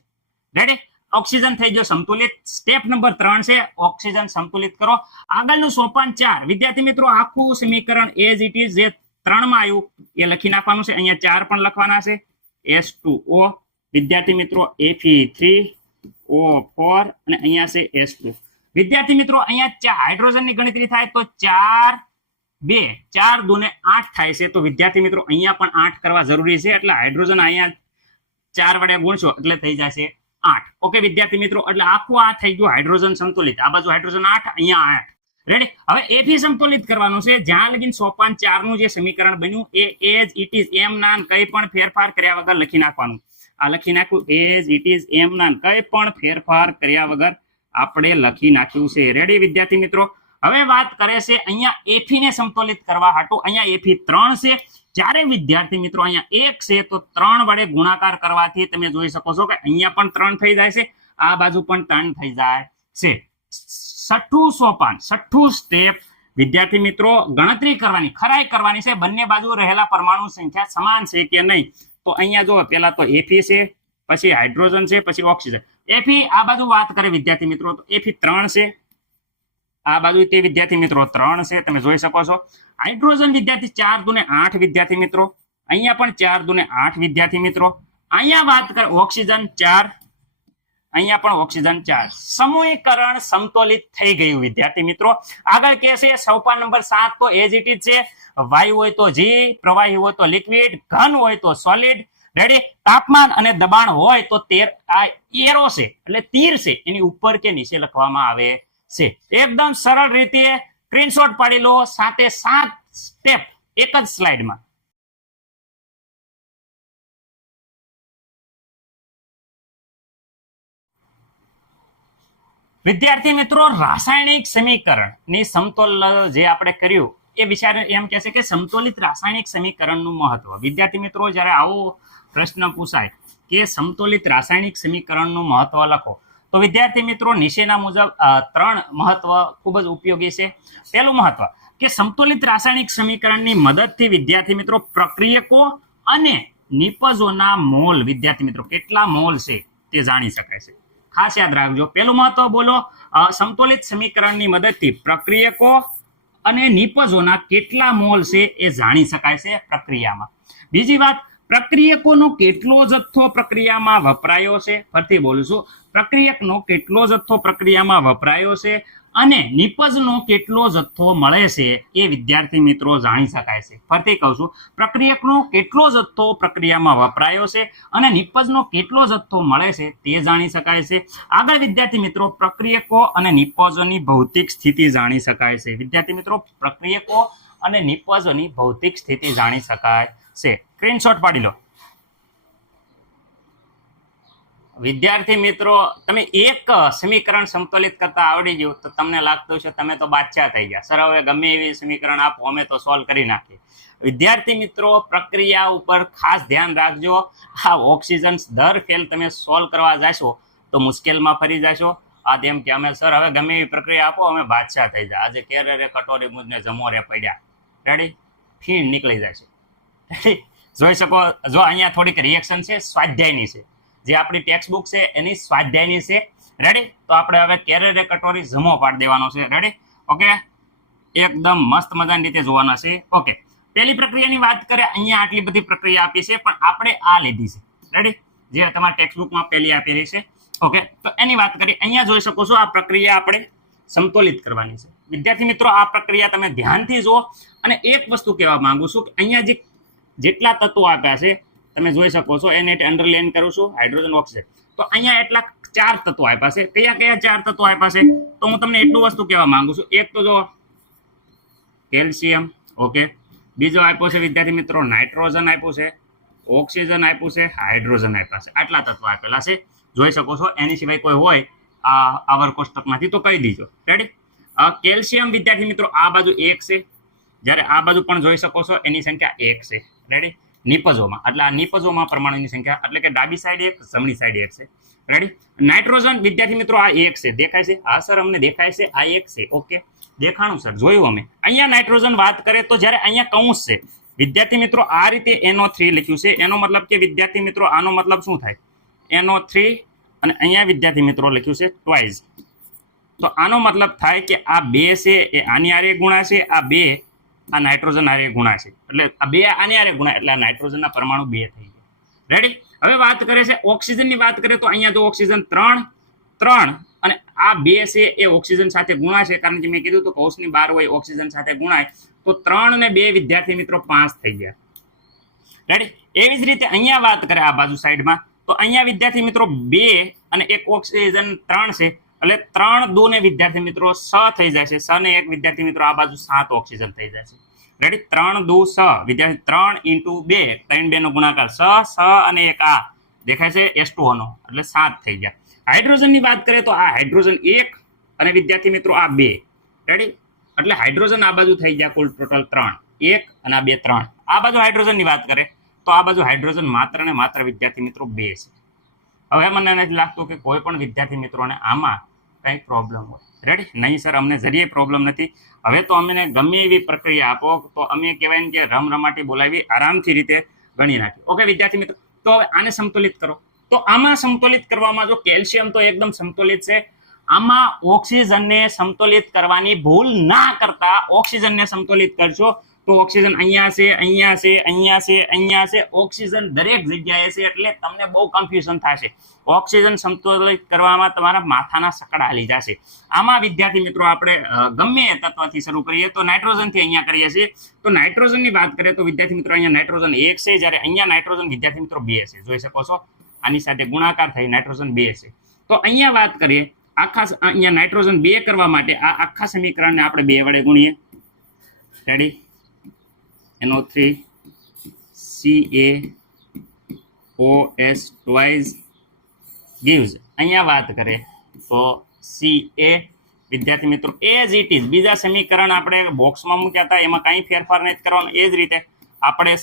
રેડી. ઓક્સિજન થઈ ગયો સંતુલિત. સ્ટેપ નંબર 3 છે ઓક્સિજન સંતુલિત કરો. આગળનું સોપાન 4 વિદ્યાર્થી મિત્રો આખું સમીકરણ એઝ ઇટ ઇઝ જે 3 માં આવ્યું એ લખી નાખવાનું છે. અહીંયા 4 પણ લખવાના છે. S2O વિદ્યાર્થી મિત્રો Fe3O4 અને અહીંયા છે S2. વિદ્યાર્થી મિત્રો અહીંયા હાઇડ્રોજનની ગણતરી થાય તો 4 2 4 2 ને 8 થાય છે. તો વિદ્યાર્થી મિત્રો અહીંયા પણ 8 કરવા જરૂરી છે. એટલે હાઇડ્રોજન અહીંયા 4 વડે ગુણશો એટલે થઈ જશે 8. ઓકે વિદ્યાર્થી મિત્રો, એટલે આખું આ થઈ ગયું હાઇડ્રોજન સંતુલિત. આ બાજુ હાઇડ્રોજન 8, અહીંયા 8, રેડી. હવે Fe સંતુલિત કરવાનું છે. જ્યાં લગીન સોપાન 4 નું જે સમીકરણ બન્યું એ as it is am naan કંઈ પણ ફેરફાર કર્યા વગર લખી નાખવાનું. આ લખી નાખ્યું as it is am naan કંઈ પણ ફેરફાર કર્યા વગર આપણે લખી નાખ્યું છે, રેડી વિદ્યાર્થી મિત્રો. હવે વાત કરે છે અહીંયા Fe ને સંતુલિત કરવા હાટુ. અહીંયા Fe 3 છે, જ્યારે વિદ્યાર્થી મિત્રો અહીંયા 1 છે તો 3 વડે ગુણાકાર કરવાથી તમે જોઈ શકો છો કે અહીંયા પણ 3 થઈ જાય છે, આ બાજુ પણ 3 થઈ જાય છે. 6થું સોપાન, 6થું સ્ટેપ વિદ્યાર્થી મિત્રો ગણતરી કરવાની, ખરાઈ કરવાની છે. બંને બાજુ રહેલા પરમાણુ સંખ્યા સમાન છે કે નહીં. તો અહીંયા જો પેલા તો Fe છે, પછી હાઇડ્રોજન છે, પછી ઓક્સિજન. Fe આ બાજુ વાત કરે વિદ્યાર્થી મિત્રો તો Fe 3 છે, આ બાજુ તે વિદ્યાર્થી મિત્રો 3 છે, તમે જોઈ શકો છો. હાઇડ્રોજન વિદ્યાર્થી 4 2 ને 8 વિદ્યાર્થી મિત્રો, અહીંયા પણ 4 2 ને 8 વિદ્યાર્થી મિત્રો. અહીંયા વાત કરે ઓક્સિજન 4, અહીંયા પણ ઓક્સિજન 4. સમૂહીકરણ સંતુલિત થઈ ગયું વિદ્યાર્થી મિત્રો. આગળ કે છે સોપાન નંબર 7 તો એઝ ઇટ ઇઝ છે. વાયુ હોય તો જી, પ્રવાહી હોય તો લિક્વિડ, ઘન હોય તો સોલિડ, રેડી. તાપમાન અને દબાણ હોય તો આ એરો છે એટલે તીર છે એની ઉપર કે નીચે લખવામાં આવે છે. એકદમ સરળ રીતે સ્ક્રીનશોટ પાડી લો, 7 સ્ટેપ એક જ સ્લાઇડમાં. વિદ્યાર્થી મિત્રો રાસાયણિક સમીકરણની સમતોલ જે આપણે કર્યું એ વિચાર એમ કહે છે કે સમતોલિત રાસાયણિક સમીકરણનું મહત્વ. વિદ્યાર્થી મિત્રો જ્યારે આવો પ્રશ્ન પૂછાય કે સમતોલિત રાસાયણિક સમીકરણનું મહત્વ લખો તો વિદ્યાર્થી મિત્રો નીચેના મુજબ 3 મહત્વ ખૂબ જ ઉપયોગી છે. પહેલું મહત્વ કે સમતોલિત રાસાયણિક સમીકરણની મદદથી વિદ્યાર્થી મિત્રો પ્રક્રિયકો અને નિપજોના મોલ વિદ્યાર્થી મિત્રો કેટલા મોલ છે તે જાણી શકાય છે. ખાસ યાદ રાખજો. પહેલું મહત્વ બોલો, સમતોલિત સમીકરણની મદદથી પ્રક્રિયકો અને નિપજોના કેટલા મોલ છે એ જાણી શકાય છે પ્રક્રિયામાં. બીજી વાત, પ્રક્રિયકોનો કેટલો જથ્થો પ્રક્રિયામાં વપરાયો છે, ફરીથી બોલું છું, પ્રક્રિયકનો કેટલો જથ્થો પ્રક્રિયામાં વપરાયો છે અને નિપજનો કેટલો જથ્થો મળે છે એ વિદ્યાર્થી મિત્રો જાણી શકાય છે. ફરીથી કહું છું, પ્રક્રિયકનો કેટલો જથ્થો પ્રક્રિયામાં વપરાયો છે અને નિપજનો કેટલો જથ્થો મળે છે તે જાણી શકાય છે. આગળ વિદ્યાર્થી મિત્રો પ્રક્રિયકો અને નિપજોની ભૌતિક સ્થિતિ જાણી શકાય છે. વિદ્યાર્થી મિત્રો પ્રક્રિયકો અને નિપજોની ભૌતિક સ્થિતિ જાણી શકાય છે. સ્ક્રીનશોટ પાડી લો. વિદ્યાર્થી મિત્રો તમે એક સમીકરણ સમતોલિત કરતા આવડી ગયું તો તમને લાગતું છે તમે તો બાદશાહ થઈ ગયા, સર હવે ગમે એવી સમીકરણ આપો અમે તો સોલ્વ કરી નાખીએ. વિદ્યાર્થી મિત્રો પ્રક્રિયા ઉપર ખાસ ધ્યાન રાખજો. આ ઓક્સિજન દર ફેલ તમે સોલ્વ કરવા જશો તો મુશ્કેલમાં ફરી જશો આ તેમ કે અમે સર હવે ગમે એવી પ્રક્રિયા આપો અમે બાદશાહ થઈ જાય. આજે કેરે રે કટોરી મુજને જમો રે પડ્યા. રેડી? ફીણ નીકળી જાય છે. રેડી? જોઈ શકો, જો અહીંયા થોડીક રિએક્શન છે, સ્વાધ્યાયની છે. જે આપણી ટેક્સ્ટ બુક છે એની સ્વાધ્યાયની છે. રેડી? તો આપણે હવે કેરે રે કટોરી જમો પાડી દેવાનો છે. રેડી? ઓકે, એકદમ મસ્ત મજાની રીતે જોવાના છે. ઓકે, પહેલી પ્રક્રિયાની વાત કરીએ, અહીંયા આટલી બધી પ્રક્રિયા આપી છે, પણ આપણે આ લીધી છે. રેડી? જે તમારા ટેક્સ્ટ બુકમાં પહેલી આપેલી છે. ઓકે, તો એની વાત કરીએ. અહીંયા જોઈ શકો છો આ પ્રક્રિયા આપણે સમતોલિત કરવાની છે. વિદ્યાર્થી મિત્રો, આ પ્રક્રિયા તમે ધ્યાનથી જુઓ. અને એક વસ્તુ કહેવા માંગુ છું કે અહીંયા જેટલા તત્વો આપ્યા છે તમે જોઈ શકો છો, એને અંડરલાઈન કરું છું, હાઇડ્રોજન, ઓક્સિજન. તો અહીંયા એટલા 4 તત્વો આપ્યા છે. કયા કયા 4 તત્વો આપ્યા છે? તો હું તમને એટલું વસ્તુ કહેવા માંગુ છું. એક તો જો કેલ્શિયમ, ઓકે, બીજો આપ્યો છે વિદ્યાર્થી મિત્રો નાઇટ્રોજન આપ્યું છે, ઓક્સિજન આપ્યું છે, હાઇડ્રોજન આપ્યા છે. આટલા તત્વો આપેલા છે, જોઈ શકો છો. એની સિવાય કોઈ હોય આ આવર કોષ્ટકમાંથી તો કહી દીજો. રેડી? કેલ્શિયમ વિદ્યાર્થી મિત્રો આ બાજુ 1 છે, જ્યારે આ બાજુ પણ જોઈ શકો છો એની સંખ્યા 1 છે. રેડી? નિપજોમાં, એટલે આ નિપજોમાં પરમાણુની સંખ્યા, એટલે કે ડાબી સાઈડ 1, જમણી સાઈડ 1 છે. રેડી? નાઇટ્રોજન વિદ્યાર્થી મિત્રો આ 1 છે. દેખાય છે? હા સર, અમને દેખાય છે, આ 1 છે. ઓકે, દેખાણું સર, જોયું અમે. અહીંયા નાઇટ્રોજન વાત કરે તો જ્યારે અહીંયા કૌંસ છે વિદ્યાર્થી મિત્રો, આ રીતે NO3 લખ્યું છે. એનો મતલબ કે વિદ્યાર્થી મિત્રો આનો મતલબ શું થાય? NO3, અને અહીંયા વિદ્યાર્થી મિત્રો લખ્યું છે ટ્વાઇસ. તો આનો મતલબ થાય કે આ 2 છે એ આની આરે ગુણા છે, આ 2 આ નાઇટ્રોજન આરે ગુણા છે, એટલે આ 2 આની આરે ગુણા, એટલે આ નાઇટ્રોજનના પરમાણુ 2 થઈ ગયા. રેડી? હવે વાત કરે છે ઓક્સિજનની. વાત કરીએ તો અહીંયા જો ઓક્સિજન 3, અને આ 2 છે એ ઓક્સિજન સાથે ગુણા છે, કારણ કે મેં કીધું તો કૌંસની બહાર હોય ઓક્સિજન સાથે ગુણાય, તો 3 ને 2 વિદ્યાર્થી મિત્રો 5 થઈ ગયા. રેડી? એવી જ રીતે અહીંયા વાત કરે આ બાજુ સાઈડમાં, તો અહીંયા વિદ્યાર્થી મિત્રો 2 અને 1 ઓક્સિજન 3 છે, એટલે 3 2 ને વિદ્યાર્થી મિત્રો 6 થઈ જાય છે. 6 ને 1 વિદ્યાર્થી મિત્રો આ બાજુ 7 ઓક્સિજન થઈ જાય છે. રેડી? 3 2 6 વિદ્યાર્થી 3 × 2, 3 2 નો ગુણાકાર 6 અને 1 આ દેખાય છે H2O નો, એટલે 7 થઈ ગયા. હાઇડ્રોજનની વાત કરીએ તો આ હાઇડ્રોજન 1 અને વિદ્યાર્થી મિત્રો આ 2. રેડી? એટલે હાઇડ્રોજન આ બાજુ થઈ ગયા કુલ ટોટલ 3, 1 અને આ 2 3. આ બાજુ હાઇડ્રોજનની વાત કરે તો આ બાજુ હાઇડ્રોજન માત્ર ને માત્ર વિદ્યાર્થી મિત્રો 2 છે. હવે મને નથી લાગતું કે કોઈ પણ વિદ્યાર્થી મિત્રોને આમાં કંઈ પ્રોબ્લેમ હોય. રેડી? નહીં સર, અમને જરીએ પ્રોબ્લેમ નથી. હવે તો અમને ગમે એવી પ્રક્રિયા આપો તો અમે કહેવાય ને કે રમરમાટી બોલાવી આરામથી રીતે ગણી નાખી. ઓકે વિદ્યાર્થી મિત્રો, તો હવે આને સમતુલિત કરો. તો આમાં સમતુલિત કરવામાં જો કેલ્શિયમ તો એકદમ સમતુલિત છે. આમાં ઓક્સિજનને સમતુલિત કરવાની ભૂલ ના કરતા ઓક્સિજનને સમતુલિત કરશો તો ઓક્સિજન અહીંયા છે, અહીંયા છે, અહીંયા છે, અહીંયા છે, ઓક્સિજન દરેક જગ્યાએ છે, એટલે તમને બહુ કન્ફ્યુઝન થશે. ઓક્સિજન સમતુલિત કરવામાં તમારા માથાના સકડા હાલી જશે. આમાં વિદ્યાર્થી મિત્રો આપણે ગમે તત્વથી શરૂ કરીએ તો નાઇટ્રોજનથી અહીંયા કરીએ છીએ. તો નાઇટ્રોજનની વાત કરીએ તો વિદ્યાર્થી મિત્રો અહીંયા નાઇટ્રોજન 1 છે, જ્યારે અહીંયા નાઇટ્રોજન વિદ્યાર્થી મિત્રો 2 છે. જોઈ શકો છો, આની સાથે ગુણાકાર થઈ નાઇટ્રોજન 2 છે. તો અહીંયા વાત કરીએ અહીંયા નાઇટ્રોજન 2 કરવા માટે આ આખા સમીકરણને આપણે 2 વડે ગુણીએ. Ready? NO3 CaOH twice gives, અહીંયા વાત કરે તો Ca વિદ્યાર્થી મિત્રો એઝ ઇટ ઇઝ, બીજા સમીકરણ આપણે બોક્સમાં મૂક્યા હતા એમાં કંઈ ફેરફાર નથી કરવાનો. એ જ રીતે આપણે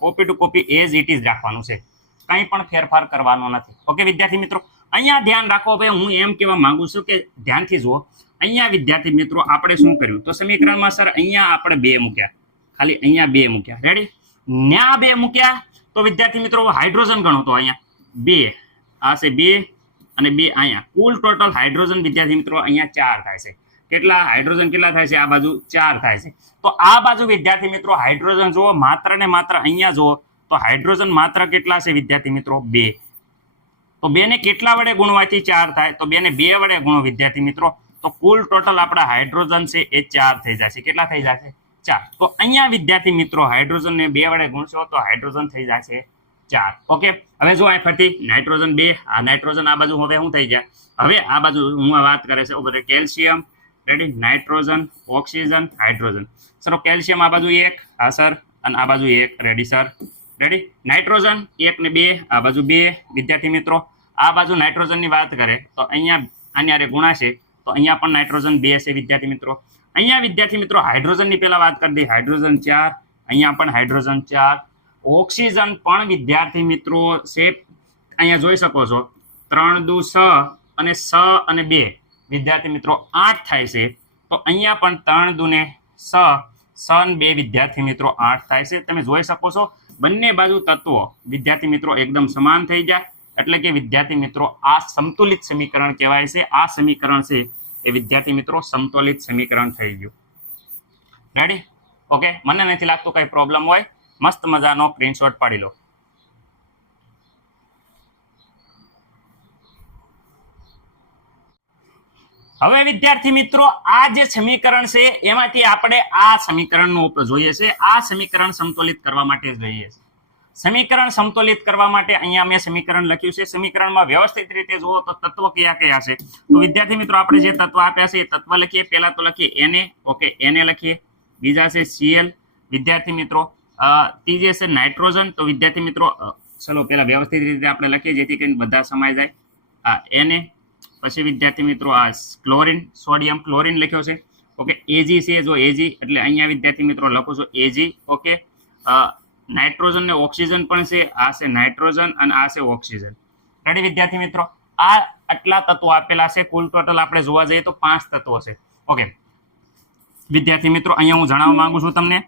copy to copy as it is રાખવાનું છે, કંઈ પણ ફેરફાર કરવાનો નથી. ઓકે વિદ્યાર્થી મિત્રો, અહીંયા ધ્યાન રાખો. ભાઈ હું એમ કહેવા માંગુ છું કે ધ્યાનથી જુઓ. અહીંયા વિદ્યાર્થી મિત્રો આપણે શું કર્યું? તો સમીકરણમાં સર અહીંયા આપણે 2 મૂક્યા, ખાલી અહીંયા 2 મૂક્યા. રેડી? ન્યા 2 મૂક્યા તો વિદ્યાર્થી મિત્રો હાઇડ્રોજન ગણો તો અહીંયા 2, આ છે 2 અને 2 અહીંયા, કુલ ટોટલ હાઇડ્રોજન વિદ્યાર્થી મિત્રો અહીંયા 4 થાય છે. કેટલા હાઇડ્રોજન કેટલા થાય છે? આ બાજુ 4 થાય છે. તો આ બાજુ વિદ્યાર્થી મિત્રો હાઇડ્રોજન જુઓ, માત્ર ને માત્ર અહીંયા જુઓ તો હાઇડ્રોજન માત્ર કેટલા છે વિદ્યાર્થી મિત્રો? 2. તો 2 ને કેટલા વડે ગુણવાથી 4 થાય? તો 2 ને 2 વડે ગુણો વિદ્યાર્થી મિત્રો, તો કુલ ટોટલ આપણા હાઇડ્રોજન છે એ 4 થઈ જશે. કેટલા થઈ જશે? 4. તો અહીંયા વિદ્યાર્થી મિત્રો હાઇડ્રોજન ને 2 વડે ગુણશો તો હાઇડ્રોજન થઈ જશે 4. ઓકે, હવે જો આ ફરતી નાઇટ્રોજન 2, આ નાઇટ્રોજન આ બાજુ હવે શું થઈ ગયા? હવે આ બાજુ હું વાત કરે છે ઉપર calcium. Ready? Nitrogen, oxygen, hydrogen. Sir calcium આ બાજુ 1, હા સર, અને આ બાજુ 1. Ready sir? રેડી? નાઇટ્રોજન 1 ને 2, આ બાજુ 2 વિદ્યાર્થી મિત્રો. આ બાજુ નાઇટ્રોજનની વાત કરે તો અહીંયા આની આરે ગુણાશે, તો અહીંયા પણ નાઇટ્રોજન 2 છે વિદ્યાર્થી મિત્રો. અહીંયા વિદ્યાર્થી મિત્રો હાઇડ્રોજનની પહેલા વાત કરી દઈએ, હાઇડ્રોજન 4, અહીંયા પણ હાઇડ્રોજન 4. ઓક્સિજન પણ વિદ્યાર્થી મિત્રો છે, અહીંયા જોઈ શકો છો 3 દુ 6 અને સ અને 2 વિદ્યાર્થી મિત્રો 8 થાય છે. તો અહીંયા પણ 3 દુને સ ને 2 વિદ્યાર્થી મિત્રો 8 થાય છે. તમે જોઈ શકો છો બંને બાજુ તત્વો વિદ્યાર્થી મિત્રો એકદમ સમાન થઈ જાય, એટલે કે વિદ્યાર્થી મિત્રો આ સમતુલિત સમીકરણ કહેવાય છે. આ સમીકરણ છે એ વિદ્યાર્થી મિત્રો સમતુલિત સમીકરણ થઈ ગયું. રેડી? ઓકે, મને નથી લાગતું કઈ પ્રોબ્લેમ હોય. મસ્ત મજાનો સ્ક્રીનશોટ પાડી લો. હવે વિદ્યાર્થી મિત્રો આ જે સમીકરણ છે એમાંથી આપણે આ સમીકરણનો ઉપયોગ જોઈએ છે. આ સમીકરણ સમતુલિત કરવા માટે જ જોઈએ છે. સમીકરણ સમતુલિત કરવા માટે અહીંયા મેં સમીકરણ લખ્યું છે. સમીકરણમાં વ્યવસ્થિત રીતે જુઓ તો તત્વો કયા કયા છે. તો વિદ્યાર્થી મિત્રો આપણે જે તત્વ આપ્યા છે એ તત્વ લખીએ. પહેલા તો લખીએ Na. ઓકે, Na લખીએ. બીજા છે Cl વિદ્યાર્થી મિત્રો. ત્રીજે છે નાઇટ્રોજન. તો વિદ્યાર્થી મિત્રો ચલો પહેલા વ્યવસ્થિત રીતે આપણે લખીએ જેથી કરીને બધા સમાઈ જાય. Na. પછી વિદ્યાર્થી મિત્રો આ ક્લોરીન, સોડિયમ ક્લોરીન લખ્યો છે. ઓકે, Ag છે. જો Ag એટલે અહીંયા વિદ્યાર્થી મિત્રો લખો છો Ag. ઓકે, નાઇટ્રોજન ને ઓક્સિજન પણ છે. આ છે નાઇટ્રોજન અને આ છે ઓક્સિજન. રેડી વિદ્યાર્થી મિત્રો? આ આટલા તત્વો આપેલા છે. કુલ ટોટલ આપણે જોવા જઈએ તો 5 તત્વો છે. ઓકે વિદ્યાર્થી મિત્રો અહીંયા હું જણાવવા માંગુ છું તમને.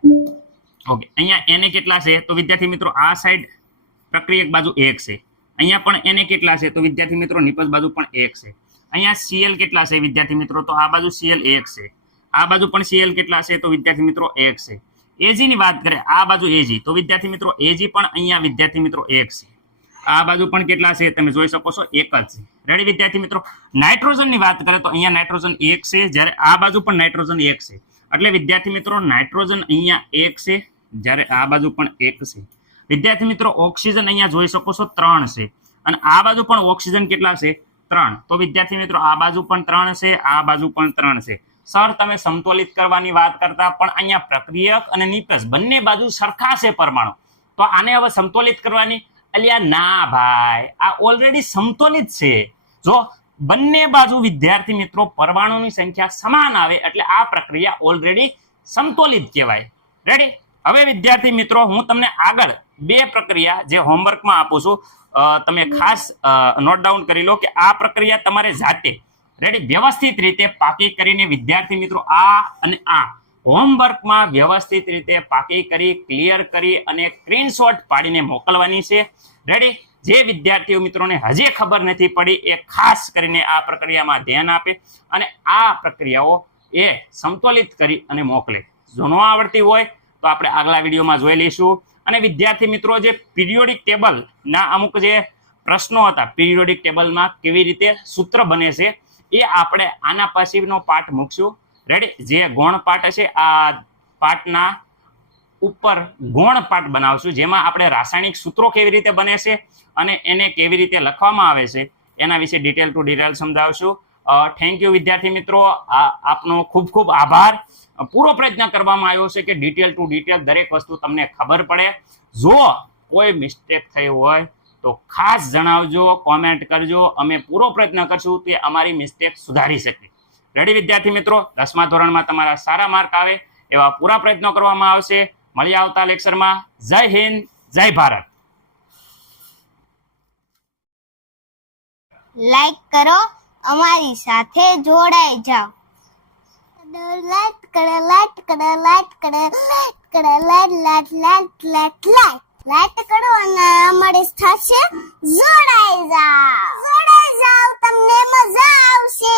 ઓકે, અહીંયા Na કેટલા છે? તો વિદ્યાર્થી મિત્રો આ સાઈડ પ્રક્રિયક બાજુ 1 છે. અહીંયા પણ Na કેટલા છે? તો વિદ્યાર્થી મિત્રો નિપજ બાજુ પણ 1 છે. અહીંયા Cl કેટલા છે વિદ્યાર્થી મિત્રો? તો આ બાજુ Cl 1 છે. આ બાજુ પણ Cl કેટલા છે? તો વિદ્યાર્થી મિત્રો 1 છે. Ag ની વાત કરે આ બાજુ Ag, તો વિદ્યાર્થી મિત્રો Ag પણ અહીંયા વિદ્યાર્થી મિત્રો 1 છે. આ બાજુ પણ કેટલા છે તમે જોઈ શકો છો 1 જ છે. રેડી વિદ્યાર્થી મિત્રો? નાઇટ્રોજન ની વાત કરે તો અહીંયા નાઇટ્રોજન 1 છે, જ્યારે આ બાજુ પણ નાઇટ્રોજન 1 છે. એટલે વિદ્યાર્થી મિત્રો નાઇટ્રોજન અહીંયા 1 છે, જ્યારે આ બાજુ પણ 1 છે. વિદ્યાર્થી મિત્રો ઓક્સિજન અહીંયા જોઈ શકો છો 3 છે, અને આ બાજુ પણ ઓક્સિજન કેટલા છે? 3. તો વિદ્યાર્થી મિત્રો આ બાજુ પણ 3 છે, આ બાજુ પણ 3 છે. સર તમે સમતુલિત કરવાની વાત કરતા પણ અહીંયા પ્રક્રિયક અને નિપજ બંને બાજુ સરખા છે પરમાણુ, તો આને હવે સમતુલિત કરવાની? અલ્યા ના ભાઈ, આ ઓલરેડી સમતુલિત છે. જો બંને બાજુ વિદ્યાર્થી મિત્રો પરમાણુની સંખ્યા સમાન આવે એટલે આ પ્રક્રિયા ઓલરેડી સમતુલિત કહેવાય. રેડી? હવે વિદ્યાર્થી મિત્રો હું તમને આગળ 2 પ્રક્રિયા જે હોમવર્કમાં આપું છું, તમે ખાસ નોટ ડાઉન કરી લો કે આ પ્રક્રિયા તમારે જાતે રેડી વ્યવસ્થિત રીતે પાકી કરીને વિદ્યાર્થી મિત્રો આ અને આ હોમવર્કમાં વ્યવસ્થિત રીતે પાકી કરી ક્લિયર કરી અને સ્ક્રીનશોટ પાડીને મોકલવાની છે. રેડી? જે વિદ્યાર્થીઓ મિત્રોને હજી ખબર નથી પડી એ ખાસ કરીને આ પ્રક્રિયામાં ધ્યાન આપે અને આ પ્રક્રિયાઓ એ સમતુલિત કરી અને મોકલે. જો ન આવડતી હોય તો આપણે આગલા વિડીયોમાં જોઈ લઈશું. અને વિદ્યાર્થી મિત્રો જે પિરિયોડિક ટેબલના અમુક જે પ્રશ્નો હતા, પિરિયોડિક ટેબલમાં કેવી રીતે સૂત્ર બને છે એ આપણે આના પછીનો પાઠ મૂકશું. રેડી? જે ગૌણ પાઠ હશે આ પાઠના ઉપર ગૌણ પાઠ બનાવશું, જેમાં આપણે રાસાયણિક સૂત્રો કેવી રીતે બને છે અને એને કેવી રીતે લખવામાં આવે છે એના વિશે ડિટેલ ટુ ડિટેલ સમજાવશું. થેન્ક યુ વિદ્યાર્થી મિત્રો, આપનો ખૂબ ખૂબ આભાર. પૂરો પ્રયત્ન કરવામાં આવ્યો છે કે ડિટેલ ટુ ડિટેલ દરેક વસ્તુ તમને ખબર પડે. જો કોઈ મિસ્ટેક થઈ હોય તો ખાસ જણાવજો, કોમેન્ટ કરજો. અમે પૂરો પ્રયત્ન કરશું કે અમારી મિસ્ટેક સુધારી શકીએ. રેડી વિદ્યાર્થી મિત્રો? 10મા ધોરણમાં તમારા સારા માર્ક આવે એવા પૂરા પ્રયત્નો કરવામાં આવશે. મળીએ આવતા લેક્ચરમાં. જય હિન્દ, જય ભારત. લાઈક કરો, અમારી સાથે જોડાઈ જાઓ. લાઈક કરો, લાઈક કરો, લાઈક કરો, લાઈક કરો, like like like like like કરો અને અમારી સાથે જોડાઈ જાઓ. તમને મજા આવશે.